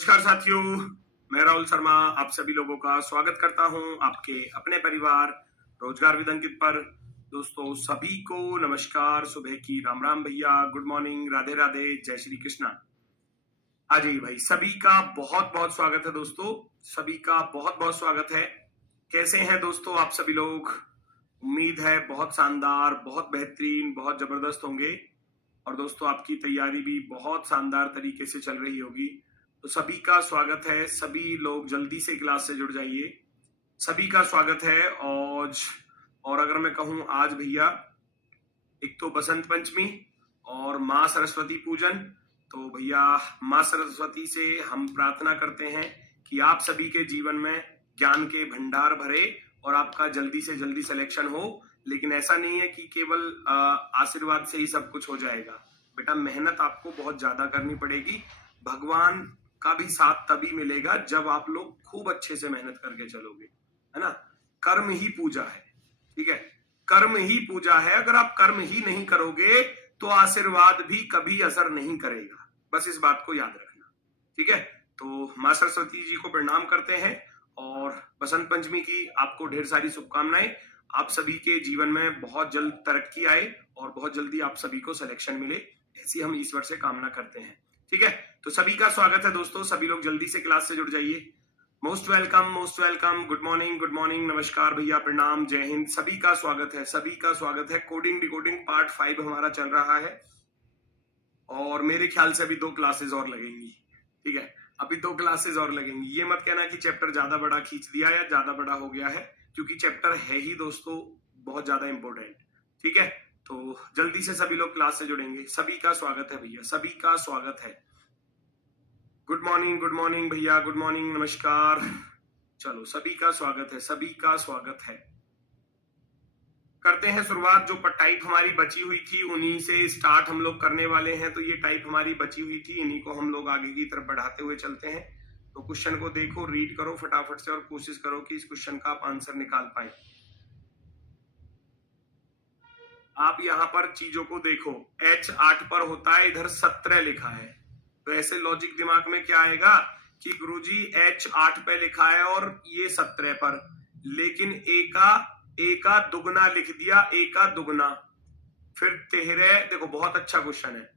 नमस्कार साथियों, मैं राहुल शर्मा आप सभी लोगों का स्वागत करता हूं आपके अपने परिवार रोजगार विद अंकित पर। दोस्तों सभी को नमस्कार, सुबह की राम राम भैया, गुड मॉर्निंग, राधे राधे, जय श्री कृष्णा। हाँ जी भाई, सभी का बहुत बहुत स्वागत है दोस्तों, सभी का बहुत बहुत स्वागत है। कैसे हैं दोस्तों आप सभी लोग? उम्मीद है बहुत शानदार, बहुत बेहतरीन, बहुत जबरदस्त होंगे और दोस्तों आपकी तैयारी भी बहुत शानदार तरीके से चल रही होगी। तो सभी का स्वागत है, सभी लोग जल्दी से क्लास से जुड़ जाइए, सभी का स्वागत है। और अगर मैं कहूं आज भैया, एक तो बसंत पंचमी और माँ सरस्वती पूजन, तो भैया माँ सरस्वती से हम प्रार्थना करते हैं कि आप सभी के जीवन में ज्ञान के भंडार भरे और आपका जल्दी से जल्दी सिलेक्शन हो। लेकिन ऐसा नहीं है कि केवल आशीर्वाद से ही सब कुछ हो जाएगा। बेटा मेहनत आपको बहुत ज्यादा करनी पड़ेगी, भगवान का भी साथ तभी मिलेगा जब आप लोग खूब अच्छे से मेहनत करके चलोगे, है ना। कर्म ही पूजा है, ठीक है, कर्म ही पूजा है। अगर आप कर्म ही नहीं करोगे तो आशीर्वाद भी कभी असर नहीं करेगा, बस इस बात को याद रखना, ठीक है। तो माँ सरस्वती जी को प्रणाम करते हैं और बसंत पंचमी की आपको ढेर सारी शुभकामनाएं। आप सभी के जीवन में बहुत जल्द तरक्की आए और बहुत जल्दी आप सभी को सिलेक्शन मिले, ऐसी हम ईश्वर से कामना करते हैं, ठीक है। तो सभी का स्वागत है दोस्तों, सभी लोग जल्दी से क्लास से जुड़ जाइए। Most welcome, most welcome, good morning, good morning, नमस्कार भैया, प्रणाम, जय हिंद, सभी का स्वागत है, सभी का स्वागत है। कोडिंग डिकोडिंग पार्ट 5 हमारा चल रहा है और मेरे ख्याल से अभी 2 क्लासेस और लगेंगी, ठीक है, अभी 2 क्लासेस और लगेंगी। ये मत कहना कि चैप्टर ज्यादा बड़ा खींच दिया या ज्यादा बड़ा हो गया है, क्योंकि चैप्टर है ही दोस्तों बहुत ज्यादा इंपॉर्टेंट, ठीक है। तो जल्दी से सभी लोग क्लास से जुड़ेंगे। सभी का स्वागत है भैया, सभी का स्वागत है। गुड मॉर्निंग भैया, गुड मॉर्निंग, नमस्कार। चलो सभी का स्वागत है, सभी का स्वागत है। करते हैं शुरुआत। जो टाइप हमारी बची हुई थी उन्हीं से स्टार्ट हम लोग करने वाले हैं। तो ये टाइप हमारी बची हुई थी, इन्हीं को हम लोग आगे की तरफ बढ़ाते हुए चलते हैं। तो क्वेश्चन को देखो, रीड करो फटाफट से और कोशिश करो कि इस क्वेश्चन का आप आंसर निकाल पाए। आप यहाँ पर चीजों को देखो, H 8 पर होता है, इधर 17 लिखा है, तो ऐसे लॉजिक दिमाग में क्या आएगा कि गुरुजी H 8 पे लिखा है और ये 17 पर, लेकिन ए का दुगना लिख दिया, ए का दुगना, फिर 13। देखो बहुत अच्छा क्वेश्चन है।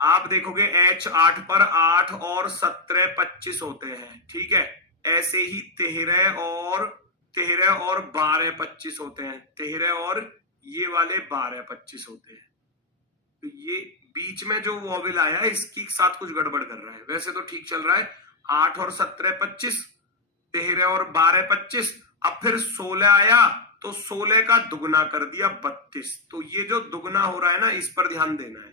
आप देखोगे H 8 पर 8 और 17 25 होते हैं, ठीक है। ऐसे ही 13 और 12 25 होते हैं, 13 और ये वाले 12 25 होते हैं। तो ये बीच में जो वॉवेल आया इसके साथ कुछ गड़बड़ कर रहा है। वैसे तो ठीक चल रहा है, 8 और 17 25, 13 और 12 25, अब फिर 16 आया तो 16 का दुगना कर दिया 32। तो ये जो दुगना हो रहा है ना, इस पर ध्यान देना है,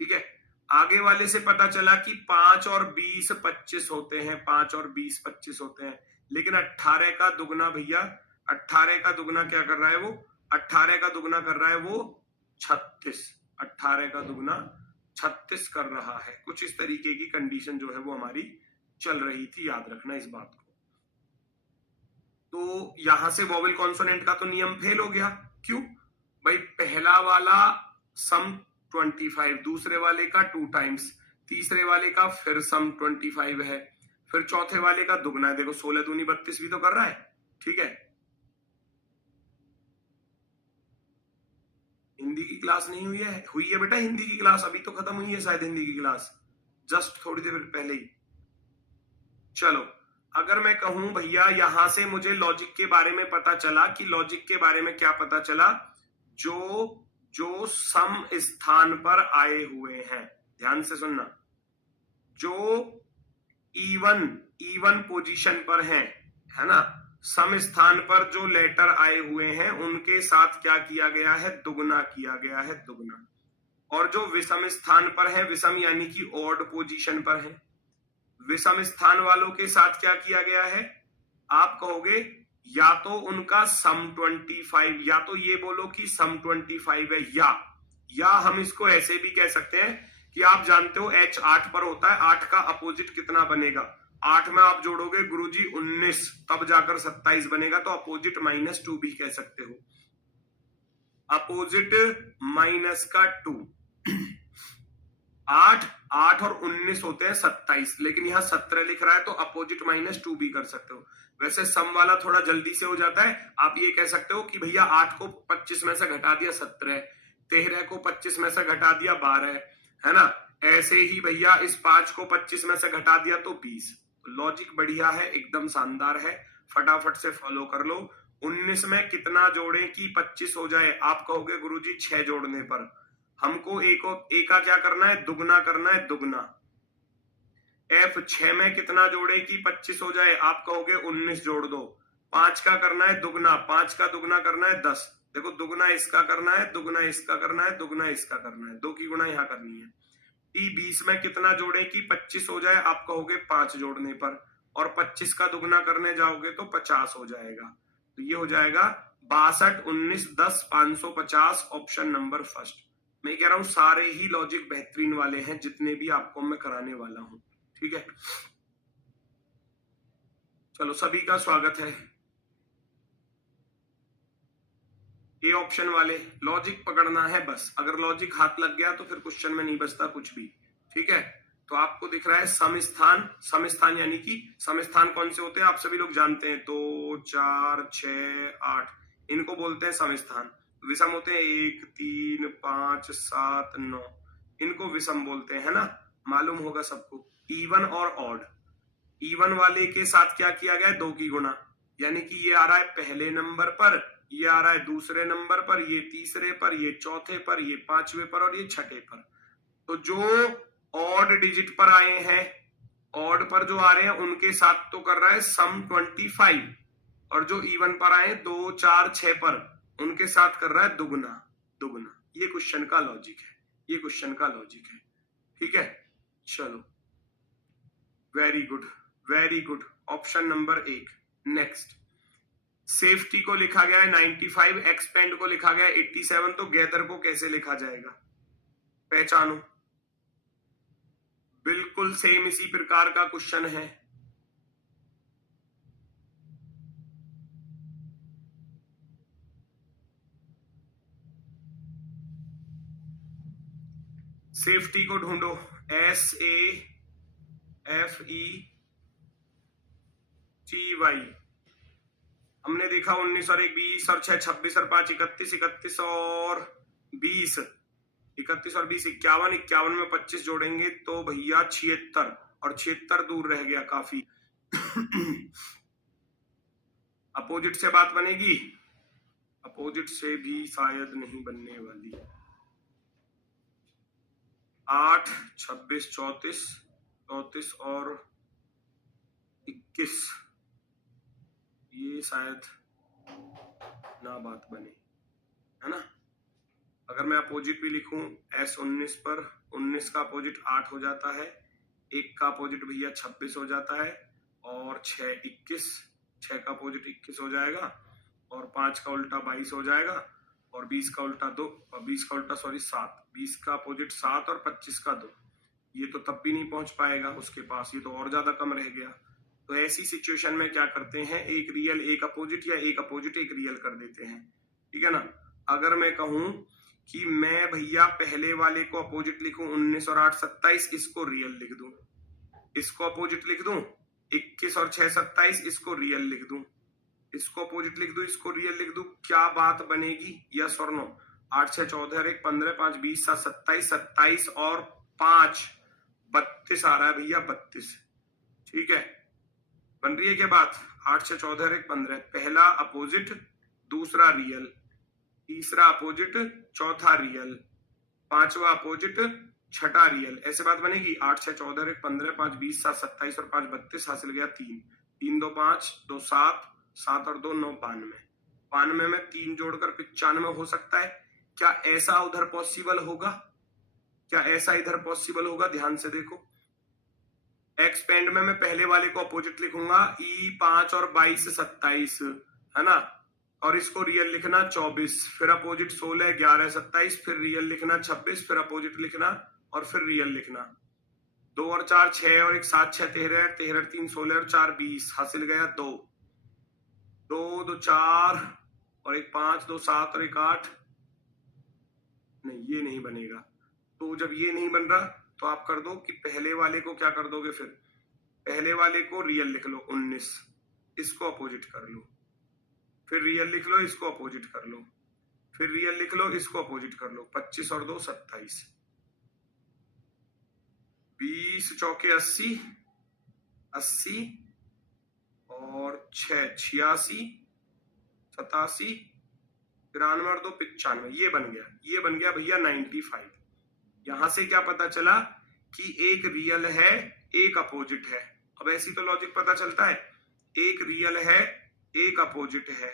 ठीक है। आगे वाले से पता चला कि 5 और 20 25 होते हैं, 5 और 20 25 होते हैं, लेकिन 18 का दुगना भैया, 18 का दुगना क्या कर रहा है वो, 18 का दुगना कर रहा है वो 36, 18 का दुगना 36 कर रहा है। कुछ इस तरीके की कंडीशन जो है वो हमारी चल रही थी, याद रखना इस बात को। तो यहां से वोवेल कॉन्सोनेंट का तो नियम फेल हो गया। क्यों भाई? पहला वाला सम 25, दूसरे वाले का 2 टाइम्स, तीसरे वाले का फिर सम 25 है, फिर चौथे वाले का दुगना है। देखो 16 दूनी 32 भी तो कर रहा है, ठीक है। हिंदी की क्लास नहीं हुई है बेटा, हिंदी की क्लास अभी तो खत्म हुई है शायद, हिंदी की क्लास जस्ट थोड़ी देर पहले ही। चलो अगर मैं कहूं भैया, यहां से मुझे लॉजिक के बारे में पता चला कि लॉजिक के बारे में क्या पता चला, जो सम स्थान पर आए हुए हैं, ध्यान से सुनना, जो इवन पोजीशन पर हैं, है ना, सम स्थान पर जो लेटर आए हुए हैं उनके साथ क्या किया गया है, दुगना किया गया है, दुगना। और जो विषम स्थान पर है, विषम यानी कि ऑड पोजीशन पर है, विषम स्थान वालों के साथ क्या किया गया है, आप कहोगे या तो उनका सम 25, या तो ये बोलो कि सम 25 है, या हम इसको ऐसे भी कह सकते हैं कि आप जानते हो H 8 पर होता है, 8 का अपोजिट कितना बनेगा, 8 में आप जोड़ोगे गुरुजी 19, तब जाकर 27 बनेगा, तो अपोजिट -2 भी कह सकते हो, अपोजिट -2। 8 8 और 19 होते हैं 27, लेकिन यहाँ 17 लिख रहा है तो अपोजिट -2 भी कर सकते हो। वैसे सम वाला थोड़ा जल्दी से हो जाता है। आप ये कह सकते हो कि भैया 8 को 25 में से घटा दिया 17, 13 को 25 में से घटा दिया 12, है ना। ऐसे ही भैया इस 5 को 25 में से घटा दिया तो 20। लॉजिक बढ़िया है, एकदम शानदार है, फटाफट से फॉलो कर लो। 19 में कितना जोड़े कि 25 हो जाए? आप कहोगे गुरुजी 6 जोड़ने पर। हमको एक का क्या करना है? दुगना करना है, दुगना। F6 में कितना जोड़े कि 25 हो जाए? आप कहोगे 19 जोड़ दो। 5 का करना है दुगना, 5 का दुगना करना है 10। देखो दुगना इसका करना है, दुगना इसका करना है, दुगना इसका करना है, 2 की गुणा यहाँ करनी है। T20 में कितना जोड़े कि 25 हो जाए? आप कहोगे 5 जोड़ने पर, और 25 का दुगना करने जाओगे तो 50 हो जाएगा। तो ये हो जाएगा 62, 19, 10, 550, ऑप्शन नंबर फर्स्ट। मैं कह रहा हूं सारे ही लॉजिक बेहतरीन वाले हैं जितने भी आपको मैं कराने वाला हूं, ठीक है। चलो सभी का स्वागत है। ए ऑप्शन वाले लॉजिक पकड़ना है बस, अगर लॉजिक हाथ लग गया तो फिर क्वेश्चन में नहीं बचता कुछ भी, ठीक है। तो आपको दिख रहा है समस्थान, समस्थान यानी कि समस्थान कौन से होते हैं आप सभी लोग जानते हैं, 2, 4, 6, 8, इनको बोलते हैं समस्थान। विषम होते हैं 1, 3, 5, 7, 9, इनको विषम बोलते हैं, है ना, मालूम होगा सबको। इवन और ऑड, इवन वाले के साथ क्या किया गया है? 2 की गुणा, यानी कि ये आ रहा है पहले नंबर पर, ये आ रहा है दूसरे नंबर पर, ये तीसरे पर, ये चौथे पर, ये पांचवे पर और ये छठे पर। तो जो ऑड डिजिट पर आए हैं, ऑड पर जो आ रहे हैं उनके साथ तो कर रहा है सम 25, और जो इवन पर आए 2, 4, 6 पर उनके साथ कर रहा है दुगना, दुगना। ये क्वेश्चन का लॉजिक है, ये क्वेश्चन का लॉजिक है, ठीक है। चलो very good, very good, option number 1। Next, safety को लिखा गया है 95, एक्सपेंड को लिखा गया है 87, तो गैदर को कैसे लिखा जाएगा? पहचानो, बिल्कुल सेम इसी प्रकार का क्वेश्चन है। सेफ्टी को ढूंढो, SAFETY। हमने देखा 19 और 1 20 और 6 26 और 5 31, 31 और 20 31 और 20 51, 51 में 25 जोड़ेंगे तो भैया 76, और 76 दूर रह गया काफी। अपोजिट से बात बनेगी? अपोजिट से भी शायद नहीं बनने वाली। 8, 26, 34, 34 और 21, ये शायद ना बात बने, है ना। अगर मैं अपोजिट भी लिखूं S19 पर, 19 का अपोजिट 8 हो जाता है, 1 का अपोजिट भैया 26 हो जाता है, और 6 21, 6 का अपोजिट 21 हो जाएगा, और 5 का उल्टा 22 हो जाएगा, और 20 का उल्टा 2, और 20 का उल्टा 7, 20 का अपोजिट 7 और 25 का 2, ये तो तब भी नहीं पहुंच पाएगा उसके पास, ये तो और ज्यादा कम रह गया। तो ऐसी सिचुएशन में क्या करते हैं, एक रियल एक अपोजिट, या एक अपोजिट एक रियल कर देते हैं, ठीक है ना। अगर मैं कहूं कि मैं भैया पहले वाले को अपोजिट लिखूं 19 और 8 27, इसको रियल लिख दूं, इसको अपोजिट लिख दूं 21 और 6 27, इसको रियल लिख दूं, इसको अपोजिट लिख दूं, इसको रियल लिख दूं, क्या बात बनेगी? यस और नो? 8, 6, 14 और 1 15, 5 20, 7 27, 27 और 5 32 आ रहा है भैया, 32, ठीक है। बन रही है क्या बात? 8, 6, 14 और 1 15, पहला अपोजिट दूसरा रियल, तीसरा अपोजिट चौथा रियल, पांचवा अपोजिट छठा रियल, ऐसे बात बनेगी। 8, 6, 14 और 1 15, 5 20, 7 27 और 5 32, हासिल गया 3, 3 2 5, 2 7, 7 और 2 9, 92, 92 में 3 जोड़कर 95 हो सकता है। क्या ऐसा उधर पॉसिबल होगा? क्या ऐसा इधर पॉसिबल होगा? ध्यान से देखो, एक्सपेंड में मैं पहले वाले को अपोजिट लिखूंगा, E5 और 22 27, है ना, और इसको रियल लिखना 24, फिर अपोजिट 16 11 27, फिर रियल लिखना 26, फिर अपोजिट लिखना और फिर रियल लिखना। 2 और 4 6 और 1 7 6 13, 13 3 16 और 4 20, हासिल गया 2, 2 2 4 और 1 5, 2 7 और 1 8, नहीं ये नहीं बनेगा। तो जब ये नहीं बन रहा तो आप कर दो कि पहले वाले को क्या कर दोगे, फिर पहले वाले को रियल लिख लो 19, इसको अपोजिट कर लो, फिर रियल लिख लो, इसको अपोजिट कर लो, फिर रियल लिख लो, इसको अपोजिट कर लो। 25 और 2 27, 20 चौके 80, 80 और 6 86, 87, 93 और 2 95, ये बन गया भैया 95। यहां से क्या पता चला कि एक रियल है, एक अपोजिट है। अब ऐसी तो लॉजिक पता चलता है, एक रियल है, एक अपोजिट है,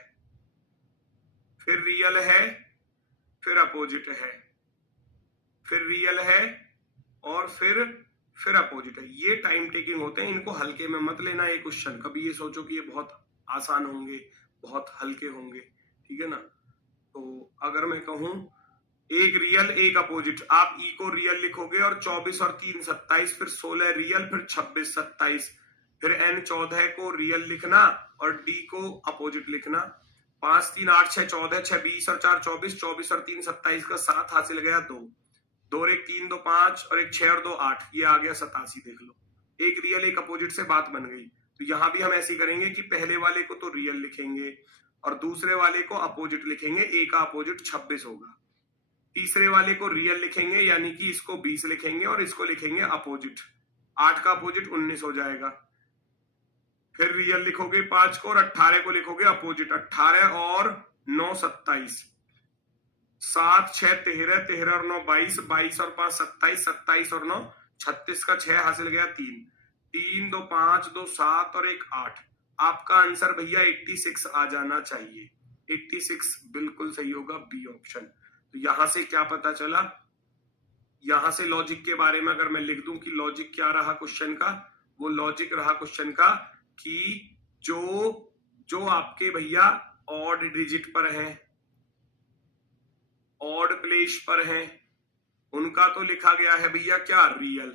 फिर रियल है, फिर अपोजिट है, फिर रियल है और फिर अपोजिट है। ये टाइम टेकिंग होते हैं, इनको हल्के में मत लेना ये क्वेश्चन। कभी ये सोचो कि ये बहुत आसान होंगे, बहुत हल्के होंगे, ठीक है ना। तो अगर मैं कहूं एक रियल एक अपोजिट, आप ई को रियल लिखोगे और 24 और 3 27, फिर 16 रियल, फिर 26 27, फिर एन 14 को रियल लिखना और डी को अपोजिट लिखना। 5 3 8 6 14, 6 20 और 4 24, 24 और 3 27 का 7 हासिल गया 2, 2 और 1 3 2 5 और 1 6 और 2 8, ये आ गया 87। देख लो, एक रियल एक अपोजिट से बात बन गई। तो यहां भी हम ऐसे करेंगे कि पहले वाले को तो रियल लिखेंगे और दूसरे वाले को अपोजिट लिखेंगे, ए का अपोजिट 26 होगा। तीसरे वाले को रियल लिखेंगे यानी कि इसको 20 लिखेंगे और इसको लिखेंगे अपोजिट, 8 का अपोजिट 19 हो जाएगा। फिर रियल लिखोगे 5 को और 18 को लिखोगे अपोजिट, 18 और 9 27, 7 6 13, 13 और 9 22, 22 और 5 27, 27 और 9 36 का 6 हासिल गया 3, 3 2 5 2 7 और 1 8। आपका आंसर भैया 86 आ जाना चाहिए। 86 बिल्कुल सही होगा, बी ऑप्शन। तो यहां से क्या पता चला, यहां से लॉजिक के बारे में अगर मैं लिख दूं कि लॉजिक क्या रहा क्वेश्चन का, वो लॉजिक रहा क्वेश्चन का कि जो आपके भैया ऑड डिजिट पर हैं, ऑड प्लेस पर हैं, उनका तो लिखा गया है भैया क्या, रियल,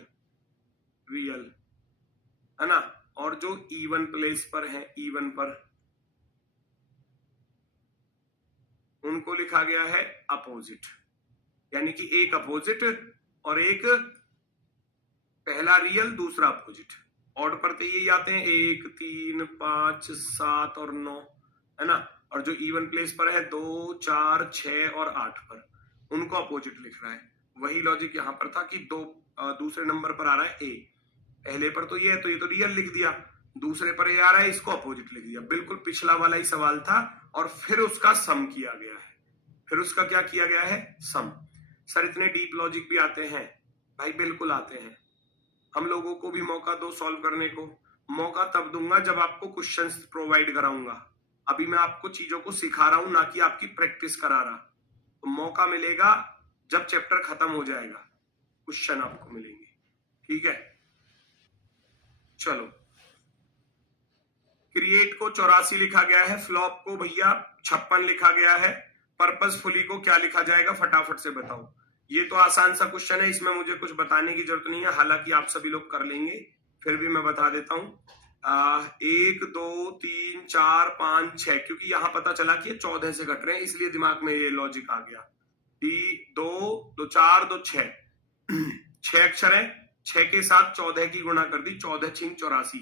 रियल है ना। और जो इवन प्लेस पर है, इवन पर, उनको लिखा गया है अपोजिट, यानी कि एक अपोजिट और एक पहला रियल दूसरा अपोजिट। ऑड पर तो यही आते हैं 1 3 5 7 और 9, है ना। और जो इवन प्लेस पर है 2 4 6 और 8 पर, उनको अपोजिट लिख रहा है। वही लॉजिक यहां पर था कि दूसरे नंबर पर आ रहा है ए, पहले पर तो ये है तो ये तो रियल लिख दिया, दूसरे पर ये आ रहा है इसको अपोजिट लिख दिया। बिल्कुल पिछला वाला ही सवाल था और फिर उसका सम किया गया है, फिर उसका क्या किया गया है, सम। सर इतने डीप लॉजिक भी आते हैं भाई, बिल्कुल आते हैं। हम लोगों को भी मौका दो सॉल्व करने को। मौका तब दूंगा जब आपको क्वेश्चंस प्रोवाइड कराऊंगा। अभी मैं आपको चीजों को सिखा रहा हूं, ना कि आपकी प्रैक्टिस करा रहा। तो मौका मिलेगा जब चैप्टर खत्म हो जाएगा, क्वेश्चन आपको मिलेंगे, ठीक है। चलो, क्रिएट को 84 लिखा गया है, फ्लॉप को भैया 56 लिखा गया है, पर्पसफुली को क्या लिखा जाएगा, फटाफट से बताओ। ये तो आसान सा क्वेश्चन है, इसमें मुझे कुछ बताने की जरूरत नहीं है, हालांकि आप सभी लोग कर लेंगे, फिर भी मैं बता देता हूं। 1 2 3 4 5 6, क्योंकि यहां पता चला कि ये 14 से घट रहे हैं, इसलिए दिमाग में ये लॉजिक आ गया। 2 2 4 2 6, 6 अक्षर है, 6 के साथ 14 की गुणा कर दी, 14 6 84,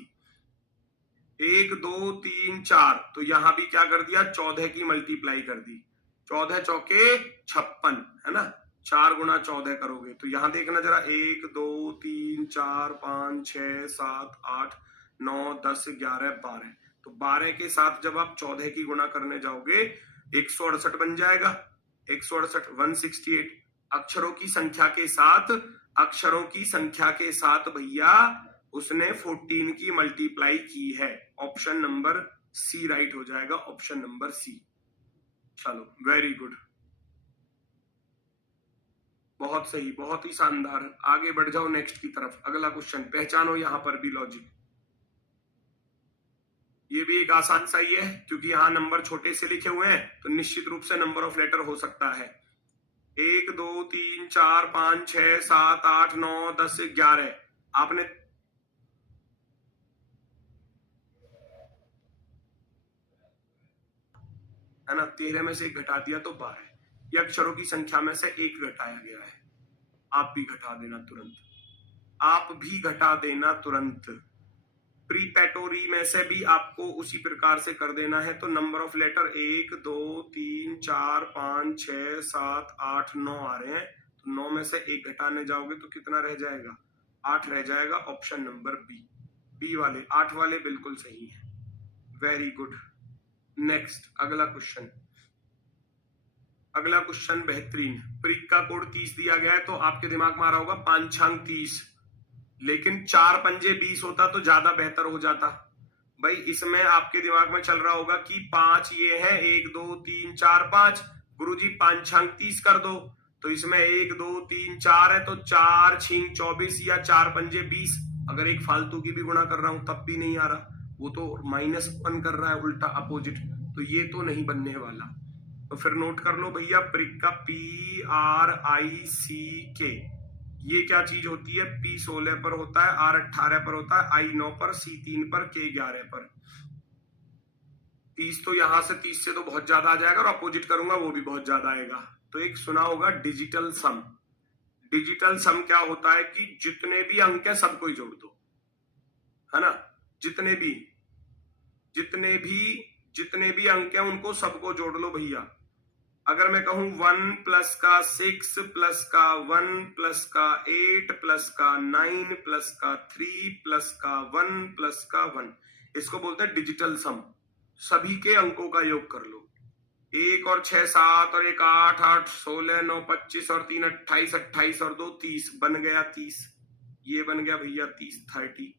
1 2 3 4, तो यहां भी क्या कर दिया, 14 की मल्टीप्लाई कर दी, 14 चौके 56, है ना। 4 गुणा 14 करोगे तो यहां देखना जरा, 1 2 3 4 5 6 7 8 9 10 11 12, तो 12 के साथ जब आप 14 की गुणा करने जाओगे 168 बन जाएगा, 168 168। अक्षरों की संख्या के साथ, अक्षरों की संख्या के साथ भैया उसने 14 की मल्टीप्लाई की है। ऑप्शन नंबर सी राइट हो जाएगा, ऑप्शन नंबर सी। चलो, वेरी गुड, बहुत सही, बहुत ही शानदार। आगे बढ़ जाओ नेक्स्ट की तरफ। अगला क्वेश्चन पहचानो, यहां पर भी लॉजिक। ये भी एक आसान सा ही है, क्योंकि यहां नंबर छोटे से लिखे हुए हैं तो निश्चित रूप से नंबर ऑफ लेटर हो सकता है। 1 2 3 4 5 6 7 8 9 10 11, आपने है ना 13 में से एक घटा दिया तो 12। ये अक्षरों की संख्या में से एक घटाया गया है, आप भी घटा देना तुरंत। आप भी घटा देना तुरंत। प्रीपेटोरी में से भी आपको उसी प्रकार से कर देना है। तो नंबर ऑफ लेटर 1 2 3 4 5 6 7 8 9 आ रहे हैं, तो 9 में से 1 घटाने जाओगे तो कितना रह जाएगा? 8 रह जाएगा। ऑप्शन नंबर बी वाले 8 वाले बिल्कुल सही है। Very good. नेक्स्ट अगला क्वेश्चन बेहतरीन। प्रीक का कोड 30 दिया गया है, तो आपके दिमाग में आ रहा होगा 5 छंग 30, लेकिन 4 पंजे 20 होता तो ज्यादा बेहतर हो जाता। भाई इसमें आपके दिमाग में चल रहा होगा कि 5 ये है, 1 2 3 4 5, गुरुजी 5 छंग 30 कर दो। तो इसमें 1 2 3 4 है, तो 4 छींग 24 या 4 पंजे 20। अगर एक फालतू की भी गुणा कर रहा हूं तब भी नहीं आ रहा, वो तो -1 कर रहा है, उल्टा अपोजिट। तो ये तो नहीं बनने वाला। तो फिर नोट कर लो भैया, प्रिक का PRICK, ये क्या चीज होती है? P 16 पर होता है, R 18 पर होता है, I 9 पर, C 3 पर, K 11 पर। 30 तो यहां से 30 से तो बहुत ज्यादा आ जाएगा, और अपोजिट करूंगा वो भी बहुत ज्यादा आएगा। तो एक सुना होगा डिजिटल सम। डिजिटल सम क्या होता है कि जितने भी अंक है सबको ही जोड़ दो, है ना? जितने भी अंक है उनको सबको जोड़ लो भैया। अगर मैं कहूं 1 प्लस का 6 प्लस का 1 प्लस का 8 प्लस का 9 प्लस का 3 प्लस का 1 प्लस का 1, इसको बोलते हैं डिजिटल सम। सभी के अंकों का योग कर लो। 1 और 6 7 और 1 8 8 16 9 25 और 3 28 28 और 2 30, बन गया 30। ये बन गया भैया 30 30।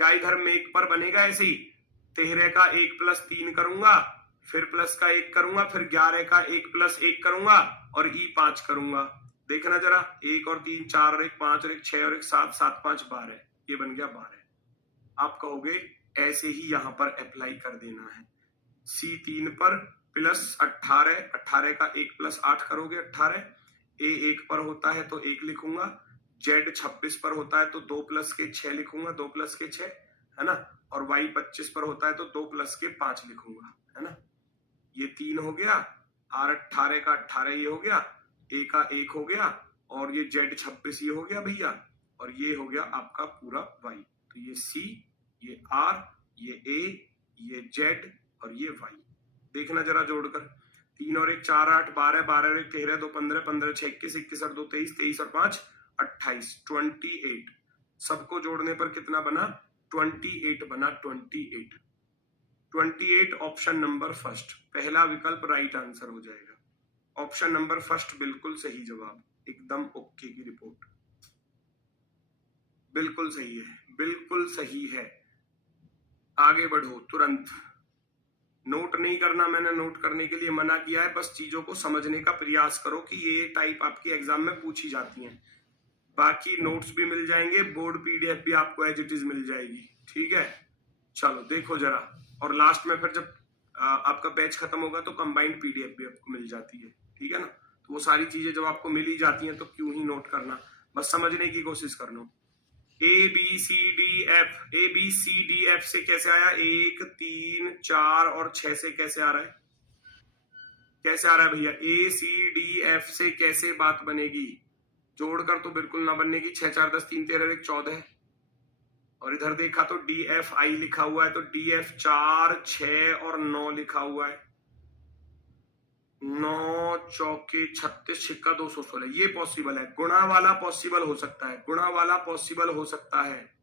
क्या इधर मेक पर बनेगा ऐसे ही? 13 का 1 प्लस 3 करूंगा, फिर प्लस का 1 करूंगा, फिर 11 का 1 प्लस 1 करूंगा, और ई 5 करूंगा। देखना जरा, 1 और 3 4 और 1 5 और 1 6 और 1 7 7 5 12, ये बन गया 12। आप कहोगे ऐसे ही यहां पर अप्लाई कर देना है। C 3 पर प्लस 18, 18 का 1 प्लस 8 करोगे 18, A 1 पर होता है तो 1 लिखूंगा, Z 26 पर होता है तो 2 प्लस के 6 लिखूंगा, 2 प्लस के 6, है ना? और Y 25 पर होता है तो 2 प्लस के 5 लिखूंगा, है ना? ये 3 हो गया, R 18 का 18 ये हो गया, A का 1 हो गया, और ये Z 26 ये हो गया भैया, और ये हो गया आपका पूरा Y। तो ये C, ये R, ये A, ये Z और ये Y। देखना जरा जोड़कर, 3 और 1 4 8 12 12 और 1 13 2 15 15 6 21 21 और 2 23 23 और 5 28 28। सबको जोड़ने पर कितना बना? 28 बना। 28 ऑप्शन नंबर फर्स्ट, पहला विकल्प राइट आंसर हो जाएगा। ऑप्शन नंबर फर्स्ट बिल्कुल सही जवाब, एकदम ओके की रिपोर्ट, बिल्कुल सही है, बिल्कुल सही है। आगे बढ़ो तुरंत। नोट नहीं करना, मैंने नोट करने के लिए मना किया है, बस चीजों को समझने का प्रयास करो कि ये टाइप आपकी एग्जाम में पूछी जाती हैं। बाकी नोट्स भी मिल जाएंगे, बोर्ड PDF भी आपको एज इट इज मिल जाएगी, ठीक है? चलो देखो जरा, और लास्ट में फिर जब आपका बैच खत्म होगा तो कंबाइंड PDF भी आपको मिल जाती है, ठीक है ना? तो वो सारी चीजें जब आपको मिल ही जाती हैं तो क्यों ही नोट करना, बस समझने की कोशिश करना। ABCDF से कैसे आया? 1 3 4 और 6 से कैसे आ रहा है? कैसे आ रहा है भैया? ACDF से कैसे बात बनेगी? जोड़कर तो बिल्कुल ना बनने की। 6 4 10 3 13 1 14, और इधर देखा तो DFI लिखा हुआ है, तो DF 4 6 और 9 लिखा हुआ है। 9 चौके 36 छिक्का 216, ये पॉसिबल है। गुणा वाला पॉसिबल हो सकता है, गुणा वाला पॉसिबल हो सकता है।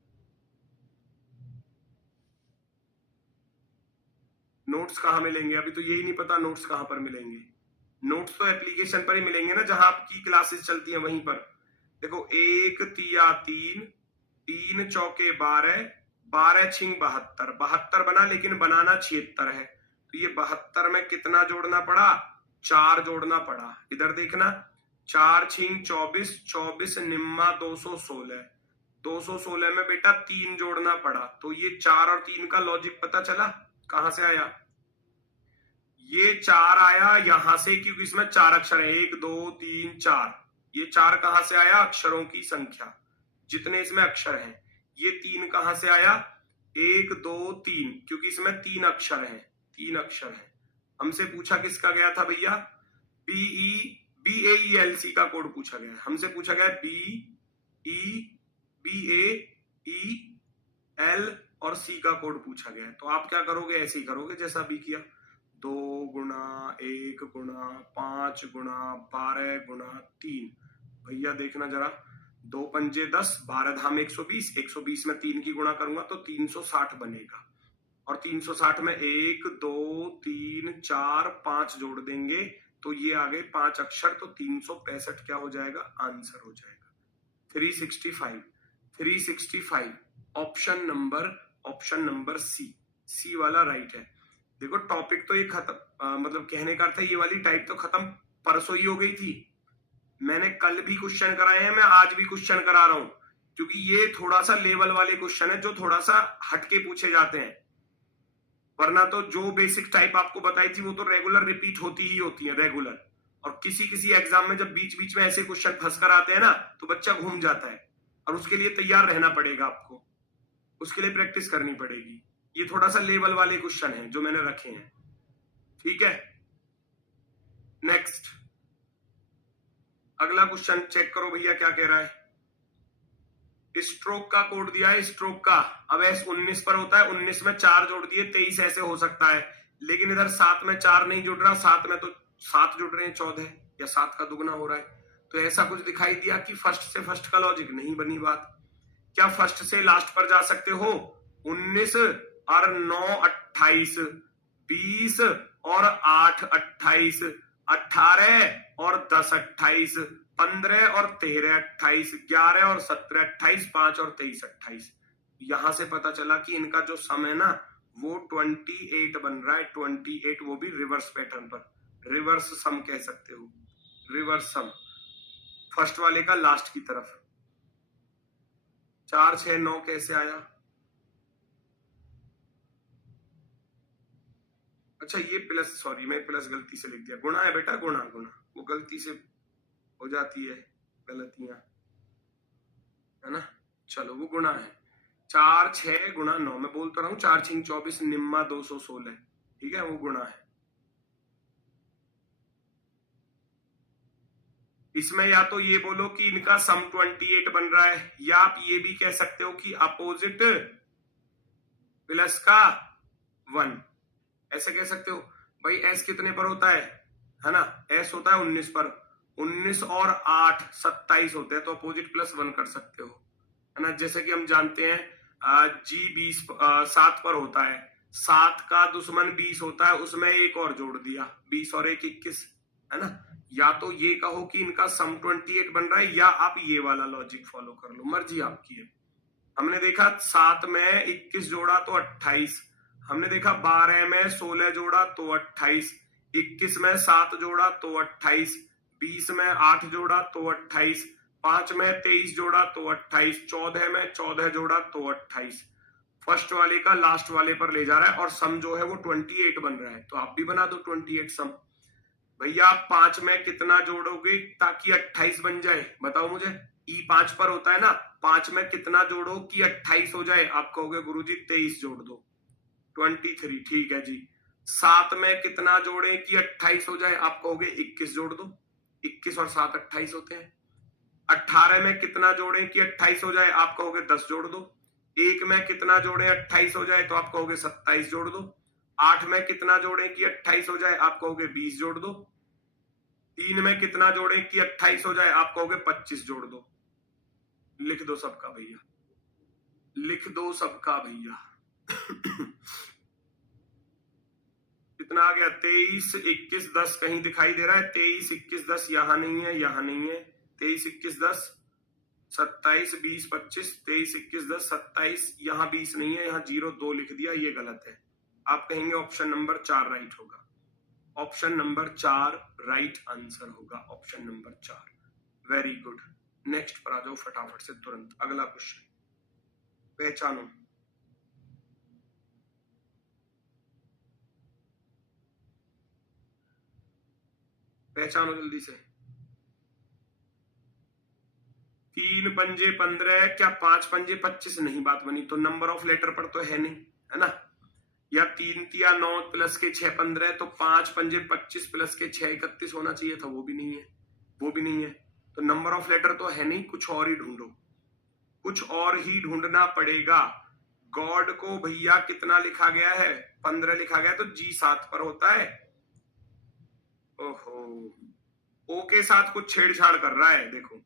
नोट्स कहां मिलेंगे? अभी तो यही नहीं पता नोट्स कहां पर मिलेंगे। नोट्स तो एप्लीकेशन पर ही मिलेंगे ना, जहां आपकी क्लासेस चलती हैं वहीं पर। देखो 1 तिया 3, 3 चौके 12, 12 छिंग 72, 72 बना, लेकिन बनाना 76 है। तो ये 72 में कितना जोड़ना पड़ा? 4 जोड़ना पड़ा। इधर देखना, 4 छिंग 24, 24 निम्मा 216, 216 में बेटा 3 जोड़ना पड़ा। तो ये 4 और 3 का लॉजिक पता चला कहां से आया? ये 4 आया यहां से, क्योंकि इसमें 4 अक्षर है, 1 2 3 4। ये 4 कहां से आया? अक्षरों की संख्या, जितने इसमें अक्षर हैं। ये 3 कहां से आया? 1 2 3, क्योंकि इसमें 3 अक्षर हैं, 3 अक्षर हैं। हमसे पूछा किसका गया था भैया? BAELC का कोड पूछा गया है। हमसे पूछा गया BAELC BAEL और C का कोड पूछा गया है। तो आप क्या करोगे, ऐसे ही करोगे जैसा अभी किया, 2 गुणा 1 गुणा 5 गुणा 12 गुणा 3। भैया देखना जरा, 2 पंजे 10, 12 धाम 120, 120 में 3 की गुणा करूंगा तो 360 बनेगा। और 360 में 1 2 3 4 5 जोड़ देंगे तो ये आ गए 5 अक्षर, तो 365 क्या हो जाएगा, आंसर हो जाएगा 365। 365 ऑप्शन नंबर सी वाला राइट है। देखो टॉपिक तो ये खत्म, मतलब कहने का अर्थ है ये वाली टाइप तो खत्म परसों ही हो गई थी। मैंने कल भी क्वेश्चन कराए हैं, मैं आज भी क्वेश्चन करा रहा हूं, क्योंकि ये थोड़ा सा लेवल वाले क्वेश्चन है जो थोड़ा सा हटके पूछे जाते हैं। वरना तो जो बेसिक टाइप आपको बताई थी वो तो रेगुलर रिपीट होती ही होती है, रेगुलर। और किसी एग्जाम में जब बीच बीच में ऐसे क्वेश्चन फंस कर आते हैं ना तो बच्चा घूम जाता है, और उसके लिए तैयार रहना पड़ेगा आपको, उसके लिए प्रैक्टिस करनी पड़ेगी। ये थोड़ा सा लेवल वाले क्वेश्चन हैं जो मैंने रखे हैं, ठीक है। नेक्स्ट अगला क्वेश्चन चेक करो भैया क्या कह रहा है। स्ट्रोक का कोड दिया है, स्ट्रोक का। अब S 19 पर होता है, 19 में 4 जोड़ दिए 23 ऐसे हो सकता है, लेकिन इधर 7 में 4 नहीं जुड़ रहा, 7 में तो 7 जुड़ रहे हैं 14, या 7 का दुगना हो रहा है। तो ऐसा कुछ दिखाई दिया कि फर्स्ट से फर्स्ट का लॉजिक नहीं बनी बात। क्या फर्स्ट से लास्ट पर जा सकते हो? 19 और 9 28, 20 और 8 28, 18 और 10 28, 15 और 13 28, 11 और 17 28, 5 और 23 28। यहां से पता चला कि इनका जो सम है ना वो 28 बन रहा है, 28, वो भी रिवर्स पैटर्न पर। रिवर्स सम कह सकते हो, रिवर्स सम, फर्स्ट वाले का लास्ट की तरफ। 4 6 9 कैसे आया? अच्छा ये प्लस, सॉरी मैं प्लस गलती से लिख दिया, गुणा है बेटा, गुणा गुणा, वो गलती से हो जाती है गलतियां, है ना। चलो वो गुणा है, 4 6 गुणा 9, मैं बोलता रहा हूं 4 6 24 निम्मा 216, ठीक है, वो गुणा है। इसमें या तो ये बोलो कि इनका सम 28 बन रहा है, या आप ये भी कह सकते हो कि अपोजिट प्लस का 1, ऐसे कह सकते हो। भाई S कितने पर होता है ना, S होता है 19 पर, 19 और 8 27 होते हैं, तो अपोजिट प्लस 1 कर सकते हो, है ना। जैसे कि हम जानते हैं G 7 पर होता है, 7 का दुश्मन 20 होता है, उसमें एक और जोड़ दिया, 20 और 1 21, है ना। या तो ये कहो कि इनका सम 28 बन रहा है, या आप ये वाला लॉजिक फॉलो कर लो, मर्जी आपकी है। हमने देखा 7 में 21 जोड़ा तो 28, हमने देखा 12 में 16 जोड़ा तो 28, 21 में 7 जोड़ा तो 28, 20 में 8 जोड़ा तो 28, 5 में 23 जोड़ा तो 28, 14 में 14 जोड़ा तो 28। फर्स्ट वाले का लास्ट वाले पर ले जा रहा है, और सम जो है वो 28 बन रहा है, तो आप भी बना दो 28 सम। भैया आप 5 में कितना जोड़ोगे ताकि 28 बन जाए, बताओ मुझे। E 5 पर होता है ना, 5 में कितना जोड़ो कि 28 हो जाए? आप कहोगे गुरुजी 23 जोड़ दो, 23, ठीक है जी। 7 में कितना जोड़े कि 28 हो जाए? आप कहोगे 21 जोड़ दो, 21 और 7 28 होते हैं। 18 में कितना जोड़े कि 28 हो जाए? आप कहोगे 10 जोड़ दो। 1 में कितना जोड़े 28 हो जाए? तो आप कहोगे 27 जोड़ दो। 8 में कितना जोड़े कि 28 हो जाए? आप कहोगे 20 जोड़ दो। 3 में कितना जोड़े कि 28 हो जाए? आप कहोगे 25 जोड़ दो। लिख दो सबका भैया, लिख दो सबका भैया। कितना आ गया? 23 21 10 कहीं दिखाई दे रहा है? 23 21 10 यहां नहीं है, यहां नहीं है। 23 21 10 27 20 25, 23 21 10 27, यहाँ 20 नहीं है, यहाँ 0 2 लिख दिया, ये गलत है। आप कहेंगे ऑप्शन नंबर 4 राइट होगा, ऑप्शन नंबर 4 राइट आंसर होगा, option number 4। Very good. Next पर आ जाओ फटाफट से, तुरंत अगला क्वेश्चन। पहचानो, पहचानो जल्दी से। 3 पंजे 15, क्या 5 पंजे 25? नहीं बात बनी, तो नंबर ऑफ लेटर पर तो है नहीं, है ना। या 3 तिया 9 प्लस के 6 15, तो 5 पंजे 25 प्लस के 6 31 होना चाहिए था, वो भी नहीं है, वो भी नहीं है। तो नंबर ऑफ लेटर तो है नहीं, कुछ और ही ढूंढो, कुछ और ही ढूंढना पड़ेगा। गॉड को भैया कितना लिखा गया है? 15 लिखा गया, तो जी 7 पर होता है। ओहो, ओ के साथ कुछ छेड़छाड़ कर रहा है। देखो,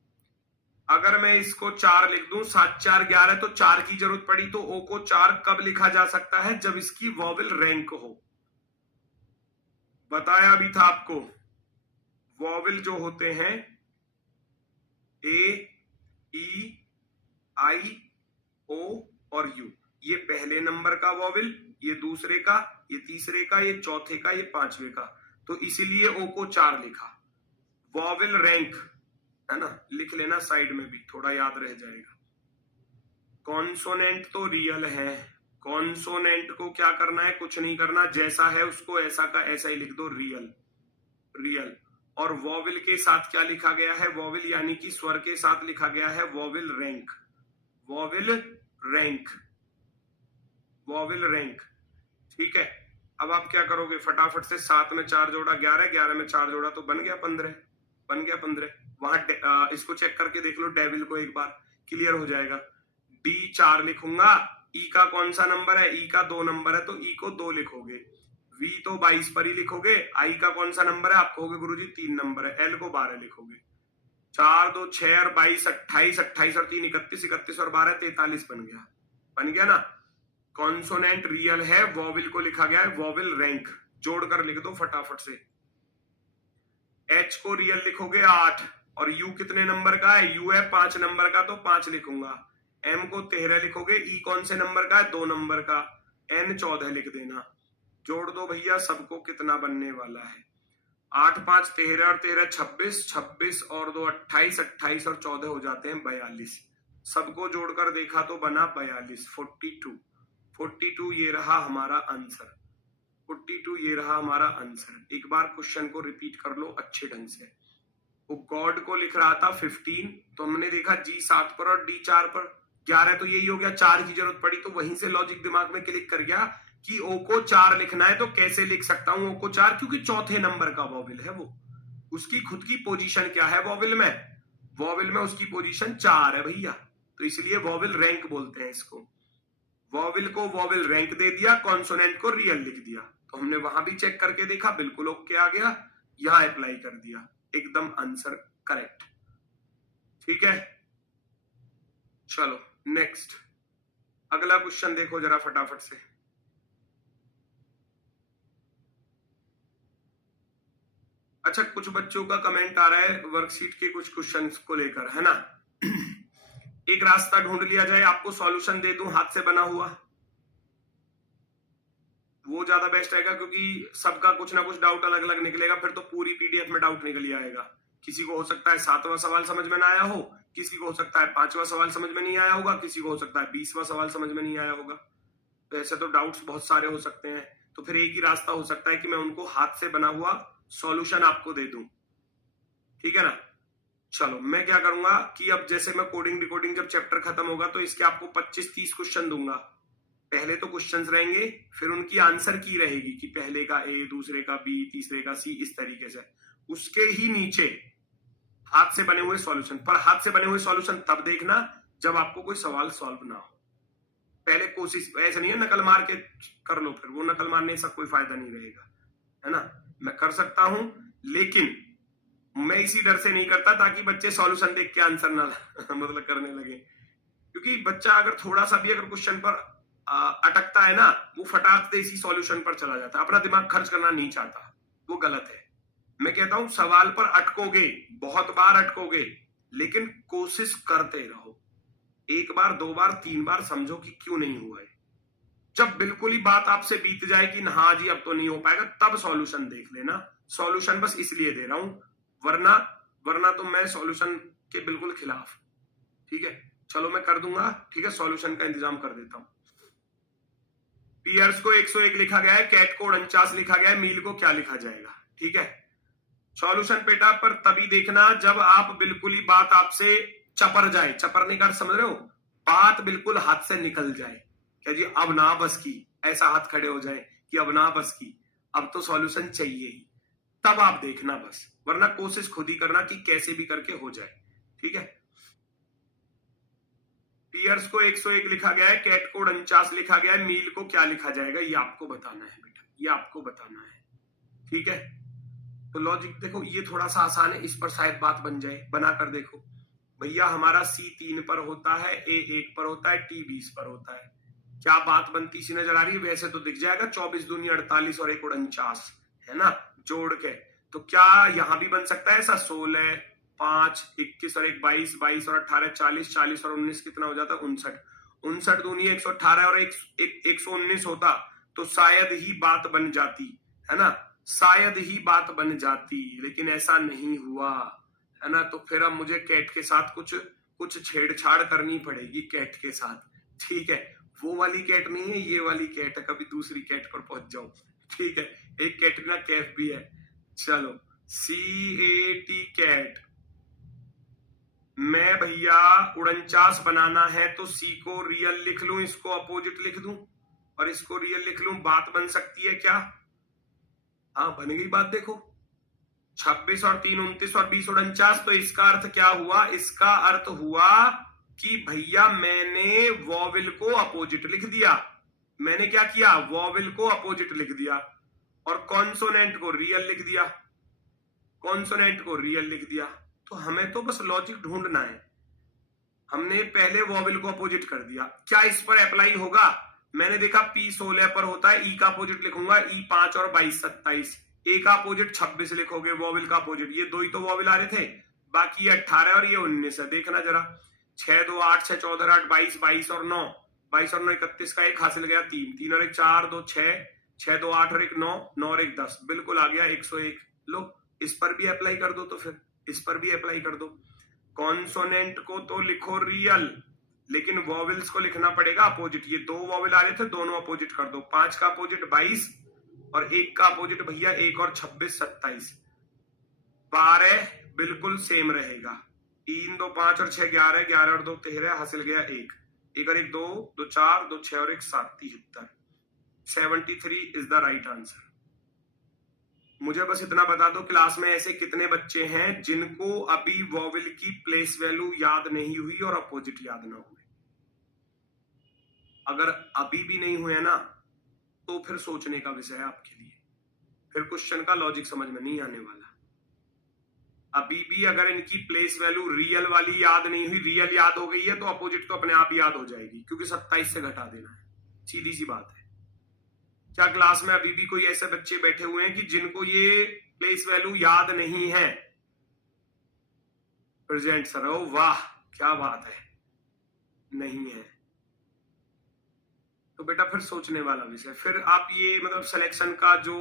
अगर मैं इसको 4 लिख दूं, 7 4 11, तो 4 की जरूरत पड़ी, तो ओ को 4 कब लिखा जा सकता है? जब इसकी वॉवेल रैंक हो। बताया भी था आपको, वॉवेल जो होते हैं ए, ई, आई, ओ और यू, ये पहले नंबर का वॉवेल, ये दूसरे का, ये तीसरे का, ये चौथे का, ये पांचवे का, तो इसीलिए ओ को 4 लिखा। वॉवेल रैंक है ना, लिख लेना साइड में भी, थोड़ा याद रह जाएगा। कॉन्सोनेंट तो रियल है, कॉन्सोनेंट को क्या करना है? कुछ नहीं करना, जैसा है उसको ऐसा का ऐसा ही लिख दो, रियल रियल। और वॉवेल के साथ क्या लिखा गया है? वॉवेल यानी कि स्वर के साथ लिखा गया है vowel rank, vowel rank, vowel rank. ठीक है, अब आप क्या करोगे? फटाफट से 7 में 4 जोड़ा 11, 11 में 4 जोड़ा तो बन गया 15, बन गया 15। वहां इसको चेक करके देख लो, डेविल को एक बार, क्लियर हो जाएगा। डी 4 लिखूंगा, ई का कौन सा नंबर है? ई का 2 नंबर है, तो ई को 2 लिखोगे। वी तो 22 पर ही लिखोगे। आई का कौन सा नंबर है? आप कहोगे गुरुजी 3 नंबर है। एल को 12 लिखोगे। 4 2 6 और 22 28, 28 और 3 31, 31 और 12 43 बन गया, बन गया ना। कॉन्सोनेंट रियल है, वॉवेल को लिखा गया है वॉवेल रैंक, जोड़कर लिख दो फटाफट से। एच को रियल लिखोगे 8, और यू कितने नंबर का है? यू है 5 नंबर का, तो 5 लिखूंगा। एम को 13 लिखोगे। ई कौन से नंबर का है? 2 नंबर का। एन 14 लिख देना। जोड़ दो भैया, सबको कितना बनने वाला है? 8 5 13 और 13 26, 26 और 2 28, 28 और 14 हो जाते हैं 42। सबको जोड़कर देखा तो बना 42, 42, 42 ये रहा हमारा आंसर, 42 ये रहा हमारा आंसर। एक बार क्वेश्चन को रिपीट कर लो अच्छे ढंग से। वो गॉड को लिख रहा था 15, तो हमने देखा जी 7 पर और डी 4 पर। 11 तो यही हो गया, 4 की जरूरत पड़ी, तो वहीं से लॉजिक दिमाग में क्लिक कर गया कि ओ को 4 लिखना है। तो कैसे लिख सकता हूं ओ को 4? क्योंकि चौथे नंबर का वॉवेल है वो, उसकी खुद की पोजीशन क्या है वॉवेल में? वॉवेल में उसकी पोजीशन 4 है भैया, तो इसलिए वॉवेल रैंक बोलते हैं इसको। वॉवेल को वॉवेल रैंक दे दिया, कॉन्सोनेंट को रियल लिख दिया। तो हमने वहां भी चेक करके देखा, बिल्कुल ओके आ गया, यहां अप्लाई कर दिया, एकदम आंसर करेक्ट। ठीक है, चलो नेक्स्ट, अगला क्वेश्चन देखो जरा फटाफट से। अच्छा, कुछ बच्चों का कमेंट आ रहा है वर्कशीट के कुछ क्वेश्चंस को लेकर, है ना। एक रास्ता ढूंढ लिया जाए, आपको सॉल्यूशन दे दूं हाथ से बना हुआ, वो ज्यादा बेस्ट रहेगा, क्योंकि सबका कुछ ना कुछ डाउट अलग अलग निकलेगा, फिर तो पूरी पीडीएफ में डाउट निकल ही आएगा। किसी को हो सकता है 7वां सवाल समझ में ना आया हो, किसी को हो सकता है 5वां सवाल समझ में नहीं आया होगा, किसी को हो सकता है 20वां सवाल समझ में नहीं आया होगा। तो ऐसे तो डाउट्स बहुत सारे हो सकते हैं। तो फिर एक ही रास्ता हो सकता है कि मैं उनको हाथ से बना हुआ सॉल्यूशन आपको दे दूं, ठीक है ना। चलो मैं क्या करूंगा कि अब जैसे मैं कोडिंग डिकोडिंग जब चैप्टर खत्म होगा, तो इसके आपको 25-30 क्वेश्चन दूंगा। पहले तो क्वेश्चंस रहेंगे, फिर उनकी आंसर की रहेगी कि पहले का ए, दूसरे का बी, तीसरे का सी, इस तरीके से। उसके ही नीचे हाथ से बने हुए सॉल्यूशन। पर हाथ से बने हुए सॉल्यूशन तब देखना जब आपको कोई सवाल सॉल्व ना हो। पहले कोशिश, ऐसा नहीं है नकल मार के कर लो, फिर वो नकल मारने से कोई फायदा नहीं रहेगा, है ना। मैं कर सकता हूं, लेकिन मैं इसी डर से नहीं करता ताकि बच्चे सॉल्यूशन देख के आंसर ना मतलब करने लगे। क्योंकि बच्चा अगर थोड़ा सा भी अगर क्वेश्चन पर अटकता है ना, वो फटाक से इसी सॉल्यूशन पर चला जाता है, अपना दिमाग खर्च करना नहीं चाहता, वो गलत है। मैं कहता हूं सवाल पर अटकोगे, बहुत बार अटकोगे, लेकिन कोशिश करते रहो। एक बार, 2 बार, 3 बार समझो कि क्यों नहीं हुआ है। जब बिल्कुल ही बात आपसे बीत जाए कि हाँ जी अब तो नहीं हो पाएगा, तब सॉल्यूशन देख लेना। सॉल्यूशन बस इसलिए दे रहा हूं, वरना तो मैं सॉल्यूशन के बिल्कुल खिलाफ। ठीक है, चलो मैं कर दूंगा, ठीक है, सॉल्यूशन का इंतजाम कर देता हूं। पियर्स को 101 लिखा गया है, कैट को 49 लिखा गया है, मील को क्या लिखा जाएगा? ठीक है, सॉल्यूशन बेटा पर तभी देखना जब आप बिल्कुल ही बात आपसे चपर जाए। चपरने का समझ रहे हो? बात बिल्कुल हाथ से निकल जाए, क्या जी अब ना बस की, ऐसा हाथ खड़े हो जाए कि अब ना बस की, अब तो सॉल्यूशन चाहिए ही, तब आप देखना बस, वरना कोशिश खुद ही करना कि कैसे भी करके हो जाए। ठीक है, पियर्स को 101 लिखा गया है, कैट को 49 लिखा गया है, मील को क्या लिखा जाएगा ये आपको बताना है बेटा, ये आपको बताना है, ठीक है। तो लॉजिक देखो ये थोड़ा सा आसान है, इस पर शायद बात बन जाए, बना कर देखो भैया। हमारा C 3 पर होता है, A 1 पर होता है, T 20 पर होता है, क्या बात बनती सी नजर आ रही है? वैसे तो दिख जाएगा 24 दूनी 48 और 1 49 है ना, जोड़ के। तो क्या यहां भी बन सकता है ऐसा? 16 5 21 और 1 22, 22 और 18 40, 40 और 19 कितना हो जाता है? 59, 59 दूनी 118 और 119 होता तो शायद ही बात बन जाती, है ना, शायद ही बात बन जाती, लेकिन ऐसा नहीं हुआ, है ना। तो फिर अब मुझे कैट के साथ कुछ छेड़छाड़ करनी पड़ेगी कैट के साथ, ठीक है। वो वाली कैट नहीं है, ये वाली कैट है, कभी दूसरी कैट पर पहुंच जाऊं, ठीक है। एक कैटरीना कैफ भी है। चलो CAT कैट, मैं भैया 49 बनाना है तो C को रियल लिख लूं, इसको अपोजिट लिख दूं और इसको रियल लिख लूं, बात बन सकती है क्या? हाँ बन गई बात, देखो 26 और 3 29 और 20 49। तो इसका अर्थ क्या हुआ? इसका अर्थ हुआ कि भैया मैंने वॉवेल को अपोजिट लिख दिया, मैंने क्या किया? वॉवेल को अपोजिट लिख दिया और कॉन्सोनेंट को रियल लिख दिया, कॉन्सोनेंट को रियल लिख दिया। तो हमें तो बस लॉजिक ढूंढना है, हमने पहले वॉवेल को अपोजिट कर दिया, क्या इस पर अप्लाई होगा? मैंने देखा P 16 पर होता है, E का अपोजिट लिखूंगा, E 5 और 22 27, A का अपोजिट 26 लिखोगे, वॉवेल का अपोजिट, ये दो ही तो वॉवेल आ रहे थे, बाकी ये 18 और ये 19 है। देखना जरा, 6 2 8 6 14 8 22, 22 और 9, 22 और 9 31 का 1 हासिल गया, 3 3 और 1 4 2 6, 6 2 8 और 1 9, 9 और 1 10, बिल्कुल आ गया 101। लो इस पर भी अप्लाई कर दो, तो फिर इस पर भी अप्लाई कर दो। कॉन्सोनेंट को तो लिखो रियल, लेकिन वॉवेल्स को लिखना पड़ेगा अपोजिट। ये दो वॉवेल आ रहे थे, दोनों अपोजिट कर दो, 5 का अपोजिट 22 और 1 का अपोजिट भैया 1 और 26 27, 12 बिल्कुल सेम रहेगा, 3 2 5 और 6 11, 11 और 2 13, हासिल गया 1, 1 और 1 2 2 4 2 6 और 1 7 73, 73 इज द राइट आंसर। मुझे बस इतना बता दो, क्लास में ऐसे कितने बच्चे हैं जिनको अभी वॉवेल की प्लेस वैल्यू याद नहीं हुई और अपोजिट याद ना हुए? अगर अभी भी नहीं हुए ना तो फिर सोचने का विषय है आपके लिए, फिर क्वेश्चन का लॉजिक समझ में नहीं आने वाला। अभी भी अगर इनकी प्लेस वैल्यू रियल वाली याद नहीं हुई, रियल याद हो गई है तो अपोजिट तो अपने आप याद हो जाएगी, क्योंकि 27 से घटा देना है, सीधी सी बात है। क्या क्लास में अभी भी कोई ऐसे बच्चे बैठे हुए हैं कि जिनको ये प्लेस वैल्यू याद नहीं है? प्रेजेंट सर, ओ वाह क्या बात है, नहीं है तो बेटा फिर सोचने वाला विषय। फिर आप ये मतलब सिलेक्शन का जो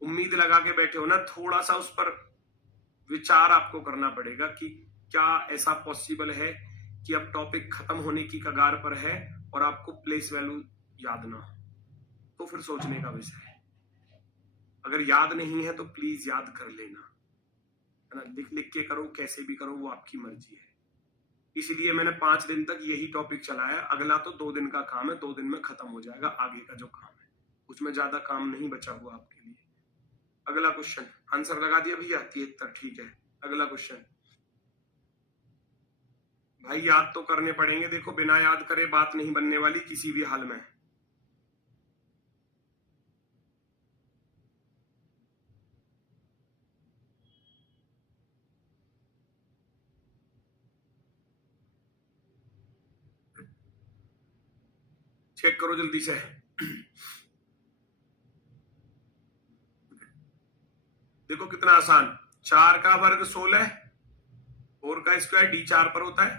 उम्मीद लगा के बैठे हो ना, थोड़ा सा उस पर विचार आपको करना पड़ेगा कि क्या ऐसा पॉसिबल है कि अब टॉपिक खत्म होने की कगार पर है और आपको प्लेस वैल्यू याद ना हो, तो फिर सोचने का विषय है। अगर याद नहीं है तो प्लीज याद कर लेना, है ना, लिख लिख के करो, कैसे भी करो, वो आपकी मर्जी है। इसीलिए मैंने 5 दिन तक यही टॉपिक चलाया, अगला तो 2 दिन का काम है, 2 दिन में खत्म हो जाएगा आगे का जो काम है, उसमें ज्यादा काम नहीं बचा हुआ आपके लिए। अगला क्वेश्चन, आंसर लगा दिया भैया 73, ठीक है। अगला क्वेश्चन भाई याद तो करने पड़ेंगे, देखो बिना याद करे बात नहीं बनने वाली किसी भी हाल में। चेक करो जल्दी से। देखो कितना आसान, 4 का वर्ग 16, 4 का स्क्वायर D 4 पर होता है,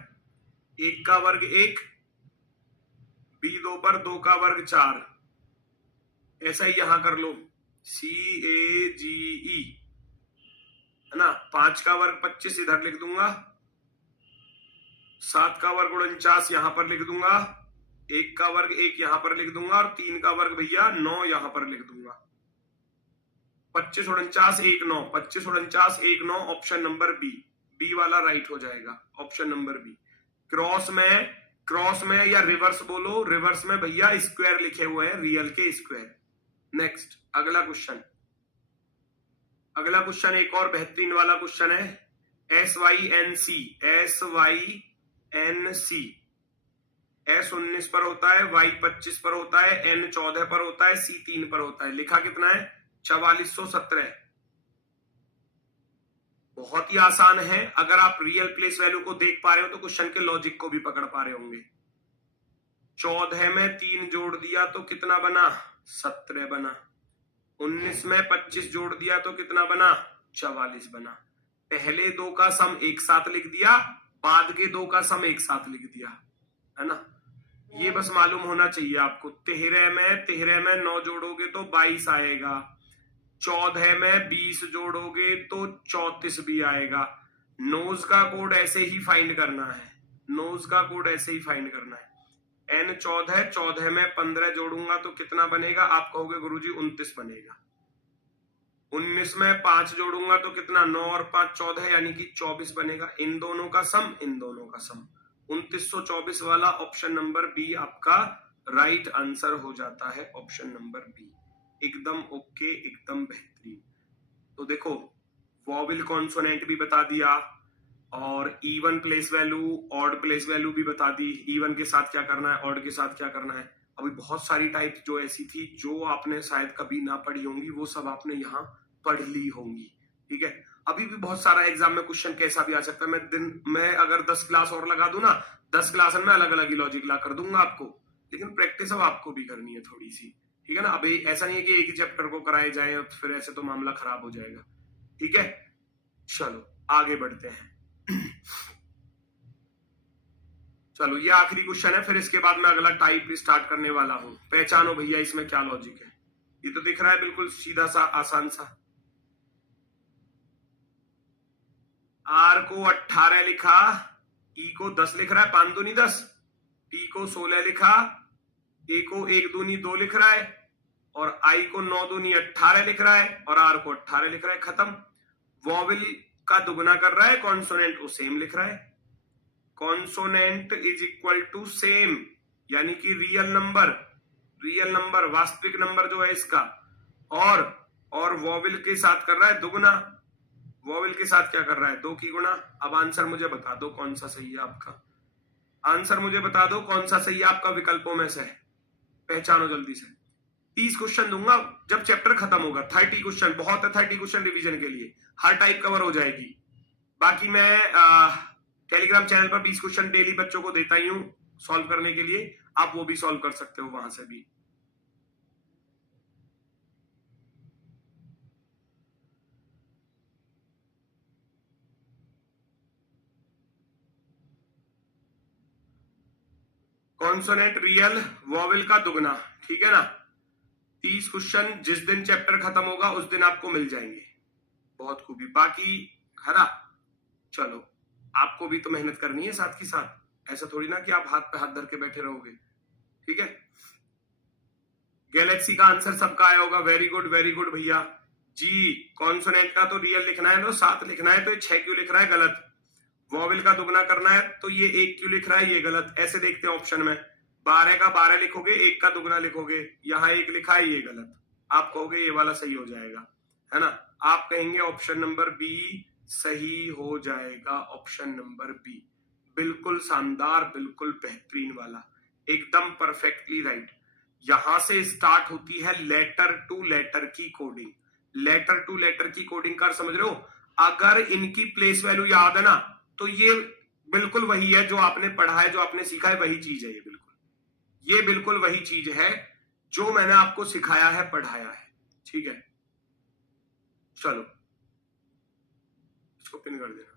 1 का वर्ग 1, B 2 पर 2 का वर्ग 4, ऐसा ही यहां कर लो, CAGE, है ना। 5 का वर्ग 25 इधर लिख दूंगा, 7 का वर्ग 49 यहां पर लिख दूंगा, 1 का वर्ग 1 यहां पर लिख दूंगा और 3 का वर्ग भैया 9 यहां पर लिख दूंगा। 25 49 1 9, 25 49 1 9, ऑप्शन नंबर बी वाला राइट हो जाएगा, ऑप्शन नंबर बी। क्रॉस में या रिवर्स बोलो, रिवर्स में भैया स्क्वायर लिखे हुए हैं, रियल के स्क्वायर। नेक्स्ट अगला क्वेश्चन, अगला क्वेश्चन एक और बेहतरीन वाला क्वेश्चन है, SYNC S 19 पर होता है, Y 25 पर होता है, N 14 पर होता है, C 3 पर होता है। लिखा कितना है? 4417। बहुत ही आसान है। अगर आप रियल प्लेस वैल्यू को देख पा रहे हो तो क्वेश्चन के लॉजिक को भी पकड़ पा रहे होंगे। 14 में 3 जोड़ दिया तो कितना बना? 17 बना। 19 में 25 जोड़ दिया तो कितना बना? 44 बना। पहले दो का सम एक साथ लिख दिया, बाद के दो का सम एक साथ लिख दिया, है ना। ये बस मालूम होना चाहिए आपको। 13 में 9 जोड़ोगे तो 22 आएगा। 14 में 20 जोड़ोगे तो 34 भी आएगा। नोज का कोड ऐसे ही फाइंड करना है, नोज का कोड ऐसे ही फाइंड करना है। N 14, 14 में 15 जोड़ूंगा तो कितना बनेगा? आप कहोगे गुरुजी 29 बनेगा। 19 में 5 जोड़ूंगा तो कितना? 9 और 5 14, यानी कि 24 बनेगा। इन दोनों का सम, इन दोनों का सम 2924 वाला ऑप्शन नंबर बी आपका राइट आंसर हो जाता है। ऑप्शन नंबर बी एकदम ओके, एकदम बेहतरीन। तो देखो वॉवेल कॉन्सोनेंट भी बता दिया और even place value, odd place value भी बता दी। इवन के साथ क्या करना है, ऑड के साथ क्या करना है। अभी बहुत सारी टाइप जो ऐसी थी जो आपने शायद कभी ना पढ़ी होंगी, वो सब आपने यहाँ पढ़ ली होंगी। ठीक है, अभी भी बहुत सारा एग्जाम में क्वेश्चन कैसा भी आ सकता है। मैं दिन में अगर 10 क्लास और लगा दूं ना, 10 क्लास में अलग अलग ही लॉजिक ला कर दूंगा आपको, लेकिन प्रैक्टिस अब आपको भी करनी है थोड़ी सी। ठीक है ना। अभी ऐसा नहीं है कि एक ही चैप्टर को कराए जाए और फिर ऐसे तो मामला खराब हो जाएगा। ठीक है, चलो आगे बढ़ते हैं। चलो ये आखिरी क्वेश्चन है, फिर इसके बाद मैं अगला टाइप स्टार्ट करने वाला हूं। पहचानो भैया इसमें क्या लॉजिक है। ये तो दिख रहा है बिल्कुल सीधा सा, आसान सा। R को 18 लिखा, E को 10 लिख रहा है, 5 दूनी 10, P को 16 लिखा, A को 1 दूनी 2 लिख रहा है, और I को 9 दूनी 18 लिख रहा है, और R को 18 लिख रहा है। खत्म। वॉवेल का दुगना कर रहा है, कॉन्सोनेंट को सेम लिख रहा है। Consonant is equal to same, यानी कि रियल नंबर, रियल नंबर वास्तविक नंबर जो है इसका, और वॉवेल के साथ कर रहा है दुगना। वॉवेल के साथ क्या कर रहा है? 2 की गुणा। अब आंसर मुझे बता दो कौन सा सही है आपका। आंसर मुझे बता दो कौन सा सही है आपका विकल्पों में से। पहचानो जल्दी से। 30 क्वेश्चन दूंगा जब चैप्टर खत्म होगा। 30 क्वेश्चन बहुत है, 30 क्वेश्चन रिवीजन के लिए हर टाइप कवर हो जाएगी। बाकी मैं टेलीग्राम चैनल पर 20 क्वेश्चन डेली बच्चों को देता ही हूं सॉल्व करने के लिए, आप वो भी सॉल्व कर सकते हो वहां से भी। कॉन्सोनेंट रियल, वॉवेल का दुगना, ठीक है ना। 30 क्वेश्चन जिस दिन चैप्टर खत्म होगा उस दिन आपको मिल जाएंगे। बहुत खूबी। बाकी है ना, चलो आपको भी तो मेहनत करनी है साथ के साथ, ऐसा थोड़ी ना कि आप हाथ पे हाथ धर के बैठे रहोगे। ठीक है, गैलेक्सी का आंसर सबका आया होगा। वेरी गुड भैया जी। कॉन्सोनेंट का तो रियल लिखना है, तो 7 लिखना है, तो ये 6 क्यों लिख रहा है? गलत। वॉवेल का दुगना करना है तो ये 1 क्यों लिख रहा है? ये गलत। ऐसे देखते हैं ऑप्शन में, 12 का 12 लिखोगे, 1 का दुगना लिखोगे, यहाँ 1 लिखा है, ये गलत। आप कहोगे ये वाला सही हो जाएगा, है ना। आप कहेंगे ऑप्शन नंबर बी सही हो जाएगा। ऑप्शन नंबर बी बिल्कुल शानदार, बिल्कुल बेहतरीन वाला, एकदम परफेक्टली राइट। यहां से स्टार्ट होती है लेटर टू लेटर की कोडिंग। लेटर टू लेटर की कोडिंग कर समझ रहे हो? अगर इनकी प्लेस वैल्यू याद है ना, तो ये बिल्कुल वही है जो आपने पढ़ा है, जो आपने सीखा है, वही चीज है ये। बिल्कुल ये बिल्कुल वही चीज है जो मैंने आपको सिखाया है, पढ़ाया है। ठीक है, चलो इसको पिन कर देना।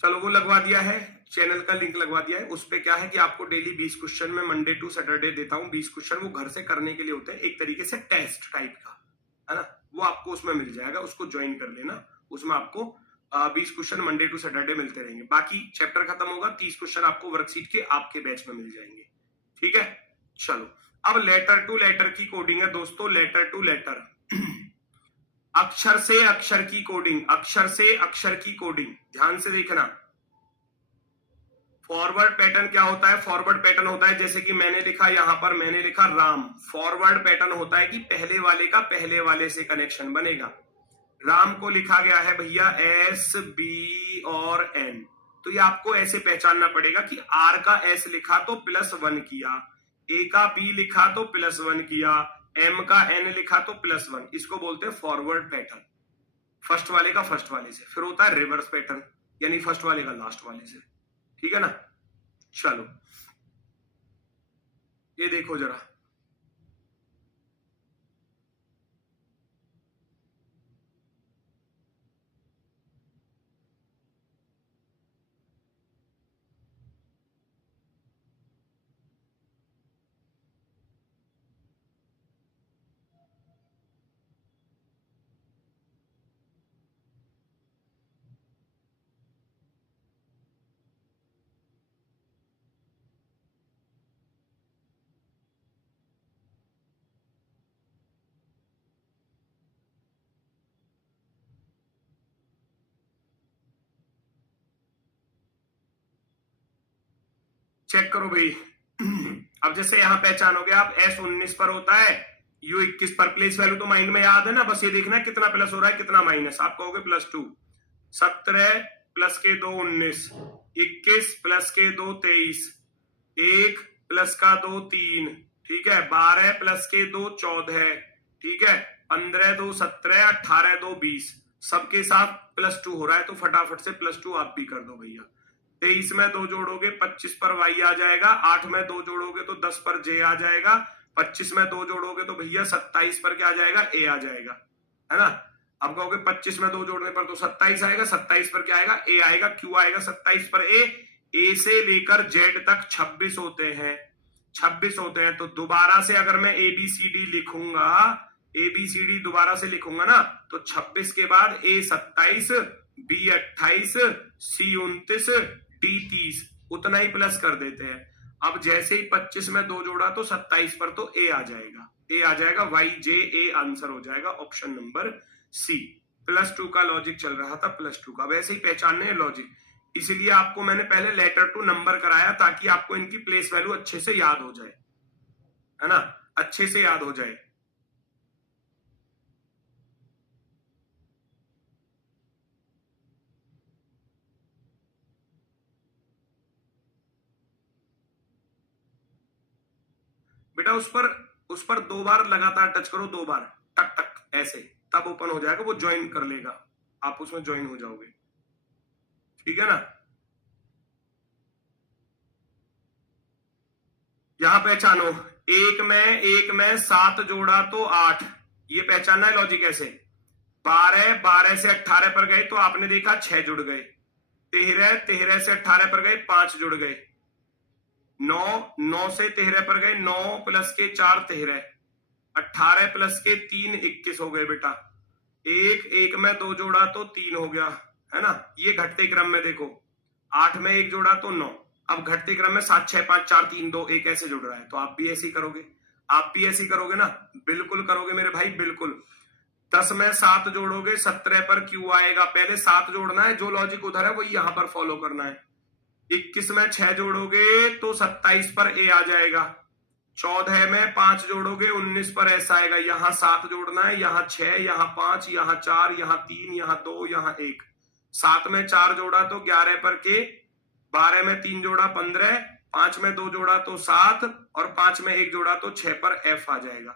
चलो वो लगवा दिया है, चैनल का लिंक लगवा दिया है। उस पे क्या है कि आपको डेली 20 क्वेश्चन में मंडे टू सैटरडे देता हूं। 20 क्वेश्चन वो घर से करने के लिए होते हैं, एक तरीके से टेस्ट टाइप का, है ना। वो आपको उसमें मिल जाएगा, उसको ज्वाइन कर लेना। उसमें आपको 20 क्वेश्चन मंडे टू सैटरडे मिलते रहेंगे। बाकी चैप्टर खत्म होगा, 30 क्वेश्चन आपको वर्कशीट के आपके बैच में मिल जाएंगे। ठीक है, चलो अब लेटर टू लेटर की कोडिंग है दोस्तों। लेटर टू लेटर, अक्षर से अक्षर की कोडिंग, अक्षर से अक्षर की कोडिंग। ध्यान से देखना। फॉरवर्ड पैटर्न क्या होता है? फॉरवर्ड पैटर्न होता है जैसे कि मैंने लिखा, यहां पर मैंने लिखा राम। फॉरवर्ड पैटर्न होता है कि पहले वाले का पहले वाले से कनेक्शन बनेगा। राम को लिखा गया है भैया S B और N, तो ये आपको ऐसे पहचानना पड़ेगा कि आर का एस लिखा तो +1 किया, ए का बी लिखा तो +1 किया, एम का एन लिखा तो +1। इसको बोलते हैं फॉरवर्ड पैटर्न, फर्स्ट वाले का फर्स्ट वाले से। फिर होता है रिवर्स पैटर्न, यानी फर्स्ट वाले का लास्ट वाले से। ठीक है ना। चलो ये देखो जरा, चेक करो भाई। अब जैसे यहां पहचानोगे आप, S19 पर होता है, U21 पर। प्लेस वैल्यू तो माइंड में याद है ना, बस ये देखना है कितना प्लस हो रहा है कितना माइनस। आप कहोगे +2, 17 प्लस के 2 19, 21 प्लस के 2 23, 1 प्लस का 2 3, ठीक है, 12 प्लस के 2 14, ठीक है, 15 2 17, 18 2 20, सबके साथ +2 हो रहा है, तो फटाफट से +2 आप भी कर दो भैया। 23 में 2 जोड़ोगे 25 पर y आ जाएगा, 8 में 2 जोड़ोगे तो 10 पर j आ जाएगा, 25 में 2 जोड़ोगे तो भैया 27 पर क्या आ जाएगा, a आ जाएगा, है ना। अब कहोगे 25 में 2 जोड़ने पर तो 27 आएगा, 27 पर क्या आएगा, a आएगा। क्यों आएगा 27 पर a से लेकर z तक 26 होते हैं, 26 होते हैं। तो दोबारा से अगर मैं ABCD लिखूंगा, ABCD दोबारा से लिखूंगा ना, तो 26 के बाद a 27, b 28, c 29, d 30, उतना ही प्लस कर देते हैं। अब जैसे ही 25 में 2 जोड़ा तो 27 पर तो a आ जाएगा, a आ जाएगा, YJA आंसर हो जाएगा ऑप्शन नंबर C। +2 का लॉजिक चल रहा था, +2 का। वैसे ही पहचानने लॉजिक, इसीलिए आपको मैंने पहले लेटर टू नंबर कराया ताकि आपको इनकी प्लेस वैल्यू अच्छे से याद हो जाए, है ना, अच्छे से याद हो जाए। बेटा उस पर 2 बार लगातार टच करो, 2 बार टक टक ऐसे, तब ओपन हो जाएगा, वो ज्वाइन कर लेगा, आप उसमें ज्वाइन हो जाओगे। ठीक है ना। यहां पहचानो, एक में 7 जोड़ा तो 8, ये पहचानना है लॉजिक ऐसे। 12 से 18 पर गए तो आपने देखा 6 जुड़ गए, 13 से 18 पर गए 5 जुड़ गए, 9 से 13 पर गए, 9 प्लस के 4 13, 18 प्लस के 3 21 हो गए बेटा। एक में 2 जोड़ा तो 3 हो गया, है ना। ये घटते क्रम में देखो, 8 में 1 जोड़ा तो 9, अब घटते क्रम में 7 6 5 4 3 2 1 ऐसे जुड़ रहा है, तो आप भी ऐसे ही करोगे, आप भी ऐसे ही करोगे ना, बिल्कुल करोगे मेरे भाई, बिल्कुल। 10 में 7 जोड़ोगे 17 पर क्यू आएगा, पहले 7 जोड़ना है, जो लॉजिक उधर है वही यहां पर फॉलो करना है। 21 में 6 जोड़ोगे तो 27 पर a आ जाएगा, 14 में 5 जोड़ोगे 19 पर ऐसा आएगा, यहां 7 जोड़ना है, यहां 6, यहां 5, यहां 4, यहां 3, यहां 2, यहां 1, 7 में 4 जोड़ा तो 11 पर के, 12 में 3 जोड़ा 15, 5 में 2 जोड़ा तो 7, और 5 में 1 जोड़ा तो 6 पर f आ जाएगा।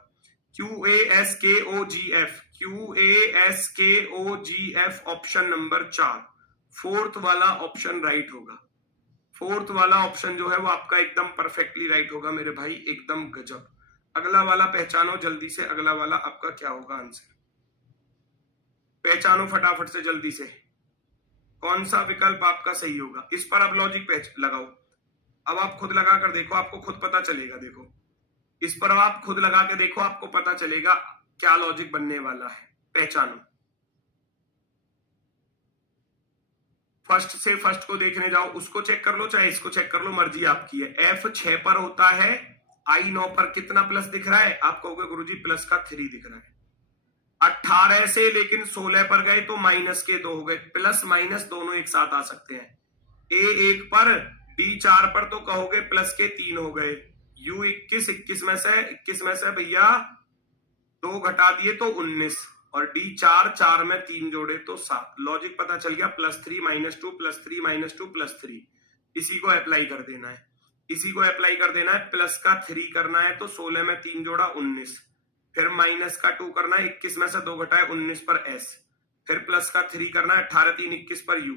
QASKOGF, QASKOGF option number 4, fourth वाला ऑप्शन राइट होगा। फोर्थ वाला ऑप्शन जो है वो आपका एकदम परफेक्टली राइट होगा मेरे भाई, एकदम गजब। अगला वाला पहचानो जल्दी से, अगला वाला आपका क्या होगा आंसर, पहचानो फटाफट से जल्दी से, कौन सा विकल्प आपका सही होगा। इस पर आप लॉजिक लगाओ, अब आप खुद लगा कर देखो, आपको खुद पता चलेगा। देखो इस पर आप खुद लगा के देखो, आपको पता चलेगा क्या लॉजिक बनने वाला है। पहचानो, फर्स्ट से फर्स्ट को देखने जाओ, उसको चेक कर लो चाहे इसको चेक कर लो, मर्जी आपकी है। F 6 पर होता है, I 9 पर कितना प्लस दिख रहा है, आप कहोगे गुरुजी प्लस का 3 दिख रहा है। 18 से लेकिन 16 पर गए तो माइनस के 2 हो गए, प्लस माइनस दोनों एक साथ आ सकते हैं। A 1 पर, D 4 पर तो कहोगे प्लस के 3 हो गए। U 21 में से भैया 2 घटा दिए तो 19, और डी 4, 4 में 3 जोड़े तो 7। लॉजिक पता चल गया, +3 -2 +3 -2 +3। इसी को अप्लाई कर देना है, इसी को अप्लाई कर देना है। प्लस का 3 करना है तो 16 में 3 जोड़ा 19, फिर माइनस का 2 करना है, 21 में से 2 घटाए 19 पर एस, फिर प्लस का 3 करना है, 18 3 21 पर यू,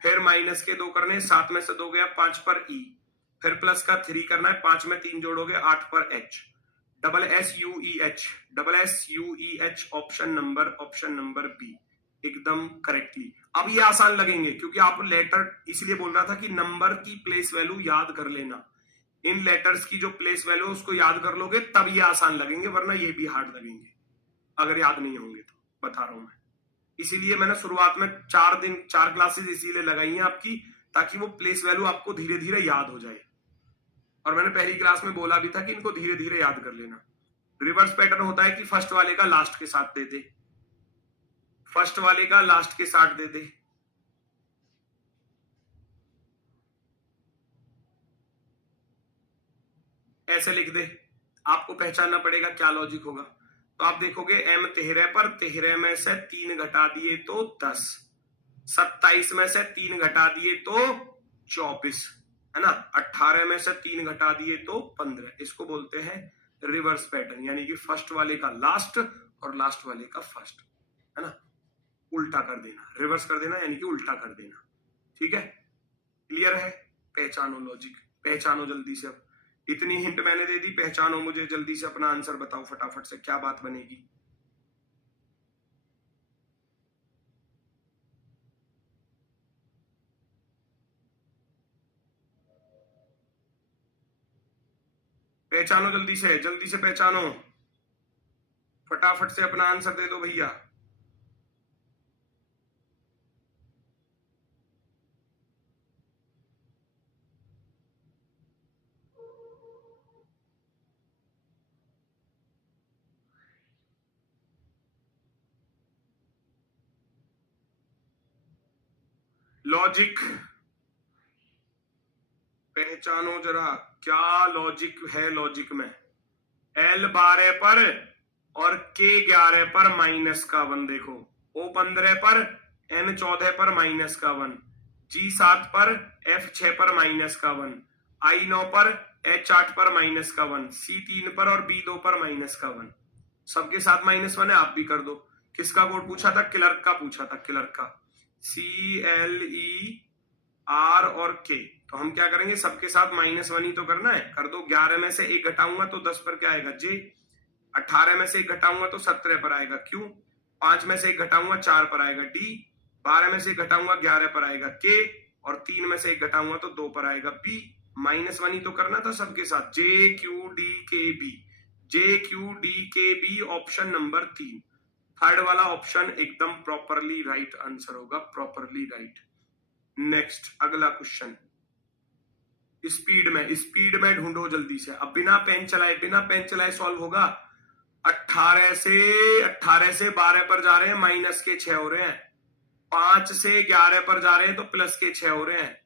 फिर माइनस के 2 करने, 7 में से 2 गया 5 पर ई, फिर प्लस का 3 करना है, 5 में 3 जोड़ोगे 8 पर एच। SSUEH ऑप्शन नंबर बी एकदम करेक्टली। अब ये आसान लगेंगे क्योंकि आप लेटर, इसलिए बोल रहा था कि नंबर की प्लेस वैल्यू याद कर लेना, इन लेटर्स की जो प्लेस वैल्यू उसको याद कर लोगे तब ये आसान लगेंगे, वरना ये भी हार्ड लगेंगे अगर याद नहीं होंगे तो, बता रहा हूं मैं। इसीलिए मैंने शुरुआत में 4 क्लासेस इसीलिए लगाई हैं आपकी, ताकि वो प्लेस वैल्यू आपको धीरे धीरे याद हो जाए। और मैंने पहली क्लास में बोला भी था कि इनको धीरे धीरे याद कर लेना। रिवर्स पैटर्न होता है कि फर्स्ट वाले का लास्ट के साथ दे दे, फर्स्ट वाले का लास्ट के साथ दे दे, ऐसे लिख दे। आपको पहचानना पड़ेगा क्या लॉजिक होगा। तो आप देखोगे m 13 पर 13 में से 3 घटा दिए तो 10, 27 में से 3 घटा दिए तो 24, है ना, 18 में से 3 घटा दिए तो 15। इसको बोलते हैं रिवर्स पैटर्न, यानी कि फर्स्ट वाले का लास्ट और लास्ट वाले का फर्स्ट, है ना, उल्टा कर देना, रिवर्स कर देना यानी कि उल्टा कर देना। ठीक है, क्लियर है? पहचानो लॉजिक, पहचानो जल्दी से। अब इतनी हिंट मैंने दे दी, पहचानो मुझे जल्दी से, अपना आंसर बताओ फटाफट से, क्या बात बनेगी। पहचानो जल्दी से पहचानो, फटाफट से अपना आंसर दे दो भैया। लॉजिक पहचानो जरा, क्या लॉजिक है लॉजिक में। L 12 पर और K 11 पर -1, देखो O 15 पर, N 14 पर -1, G 7 पर, F 6 पर -1, I 9 पर, H 8 पर -1, C 3 पर और B 2 पर -1। सबके साथ -1 है, आप भी कर दो। किसका कोड पूछा था? क्लर्क का पूछा था, क्लर्क का, CLER और K। तो हम क्या करेंगे, सबके साथ -1 ही तो करना है, कर दो। 11 में से 1 घटाऊंगा तो 10 पर क्या आएगा, J। 18 में से 1 घटाऊंगा तो 17 पर आएगा, Q। 5 में से 1 घटाऊंगा 4 पर आएगा, D। 12 में से 1 घटाऊंगा 11 पर आएगा, K। और 3 में से 1 घटाऊंगा तो 2 पर आएगा, B। -1 ही तो करना था सबके साथ, JQDKB, JQDKB option number 3, third वाला ऑप्शन एकदम प्रॉपरली राइट आंसर होगा, प्रॉपरली राइट। नेक्स्ट अगला क्वेश्चन, स्पीड में ढूंढो जल्दी से। अब बिना पेन चलाए सॉल्व होगा। 18 से 12 पर जा रहे हैं, माइनस के 6 हो रहे हैं। 5 से 11 पर जा रहे हैं तो प्लस के 6 हो रहे हैं।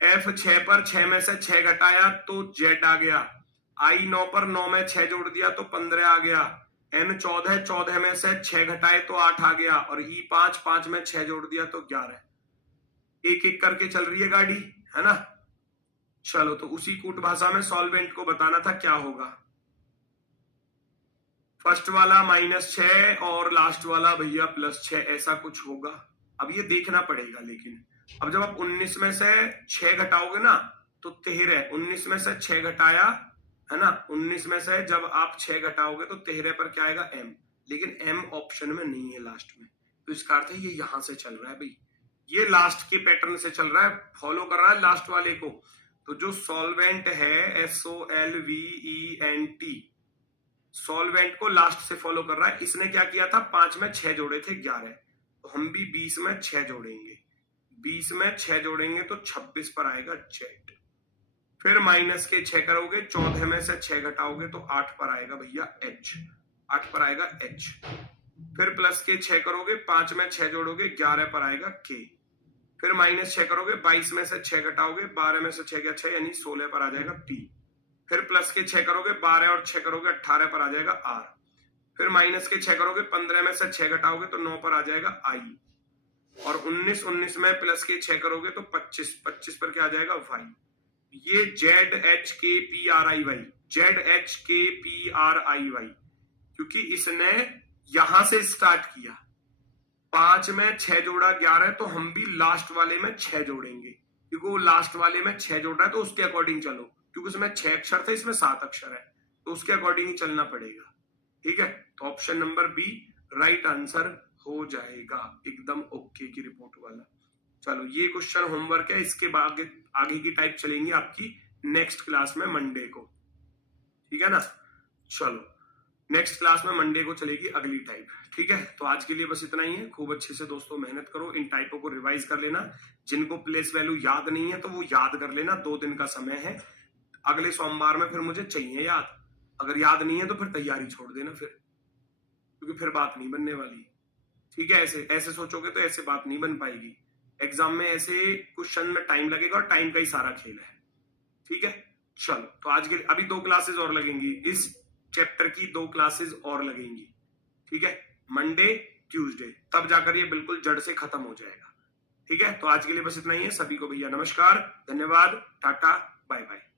F 6 पर 6 में से 6 घटाया तो Z आ गया। I 9 पर 9 में 6 जोड़ दिया तो 15 आ गया। N 14 में से 6 घटाए तो 8 आ गया। और E 5 में 6 जोड़ दिया तो 11। एक एक करके चल रही है गाड़ी, है ना। चलो, तो उसी कूट भाषा में सॉल्वेंट को बताना था क्या होगा। फर्स्ट वाला -6 और लास्ट वाला भैया +6, ऐसा कुछ होगा। अब ये देखना पड़ेगा, लेकिन अब जब आप 19 में से 6 घटाओगे ना तो 13, 19 में से 6 घटाया, है ना, 19 में से जब आप 6 घटाओगे तो 13 पर क्या आएगा, M। लेकिन M ऑप्शन में नहीं है लास्ट में, तो इसका अर्थ है ये यहां से चल रहा है भाई, ये लास्ट के पैटर्न से चल रहा है, फॉलो कर रहा है लास्ट वाले को। तो जो सॉल्वेंट है SOLVENT, सॉल्वेंट को लास्ट से फॉलो कर रहा है। इसने क्या किया था, 5 में 6 जोड़े थे 11, तो हम भी 20 में 6 जोड़ेंगे। 20 में 6 जोड़ेंगे तो 26 पर आएगा Z। फिर माइनस के 6 करोगे, 14 में से 6 घटाओगे तो 8 पर आएगा भैया H, 8 पर आएगा H। फिर प्लस के 6 करोगे, 5 में 6 जोड़ोगे, 11 पर आएगा K। फिर -6 करोगे, 22 में से 6 घटाओगे, 12 में से 6 क्या 6 यानी 16 पर आ जाएगा P। फिर प्लस के 6 करोगे, 12 और 6 करोगे, 18 पर आ जाएगा R। फिर माइनस के 6 करोगे, 15 में से 6 घटाओगे तो 9 पर आ जाएगा आई, और 19 में प्लस के 6 करोगे तो 25 पर क्या आ जाएगा वाई। ये ZHKPRIY, ZHKPRIY, क्योंकि इसने यहां से स्टार्ट किया, 5 में 6 जोड़ा 11, तो हम भी लास्ट वाले में 6 जोड़ेंगे, क्योंकि वो लास्ट वाले में 6 जोड़ रहा है, तो उसके अकॉर्डिंग चलो, क्योंकि उसमें 6 अक्षर थे, इसमें 7 अक्षर है, तो उसके अकॉर्डिंग ही चलना पड़ेगा। ठीक है, तो option number B right answer हो जाएगा, एकदम ओके की रिपोर्ट वाला। चलो ये क्वेश्चन होमवर्क है, इसके बाद आगे की टाइप चलेंगी आपकी नेक्स्ट क्लास में मंडे को, ठीक है ना। चलो नेक्स्ट क्लास में मंडे को चलेगी अगली टाइप, ठीक है। तो आज के लिए बस इतना ही है, खूब अच्छे से दोस्तों मेहनत करो, इन टाइपों को रिवाइज कर लेना। जिनको प्लेस वैल्यू याद नहीं है तो वो याद कर लेना, 2 दिन का समय है, अगले सोमवार में फिर मुझे चाहिए याद, अगर याद नहीं है तो फिर तैयारी छोड़ देना फिर, क्योंकि फिर बात नहीं बनने वाली, ठीक है। ऐसे ऐसे सोचोगे तो ऐसे बात नहीं बन पाएगी, एग्जाम में ऐसे क्वेश्चन में टाइम लगेगा, और टाइम का ही सारा खेल है, ठीक है। चलो तो आज के अभी 2 क्लासेस और लगेंगी, इस चैप्टर की 2 क्लासेस और लगेंगी, ठीक है, मंडे ट्यूसडे, तब जाकर ये बिल्कुल जड़ से खत्म हो जाएगा, ठीक है। तो आज के लिए बस इतना ही है, सभी को भैया नमस्कार, धन्यवाद, टाटा, बाय बाय।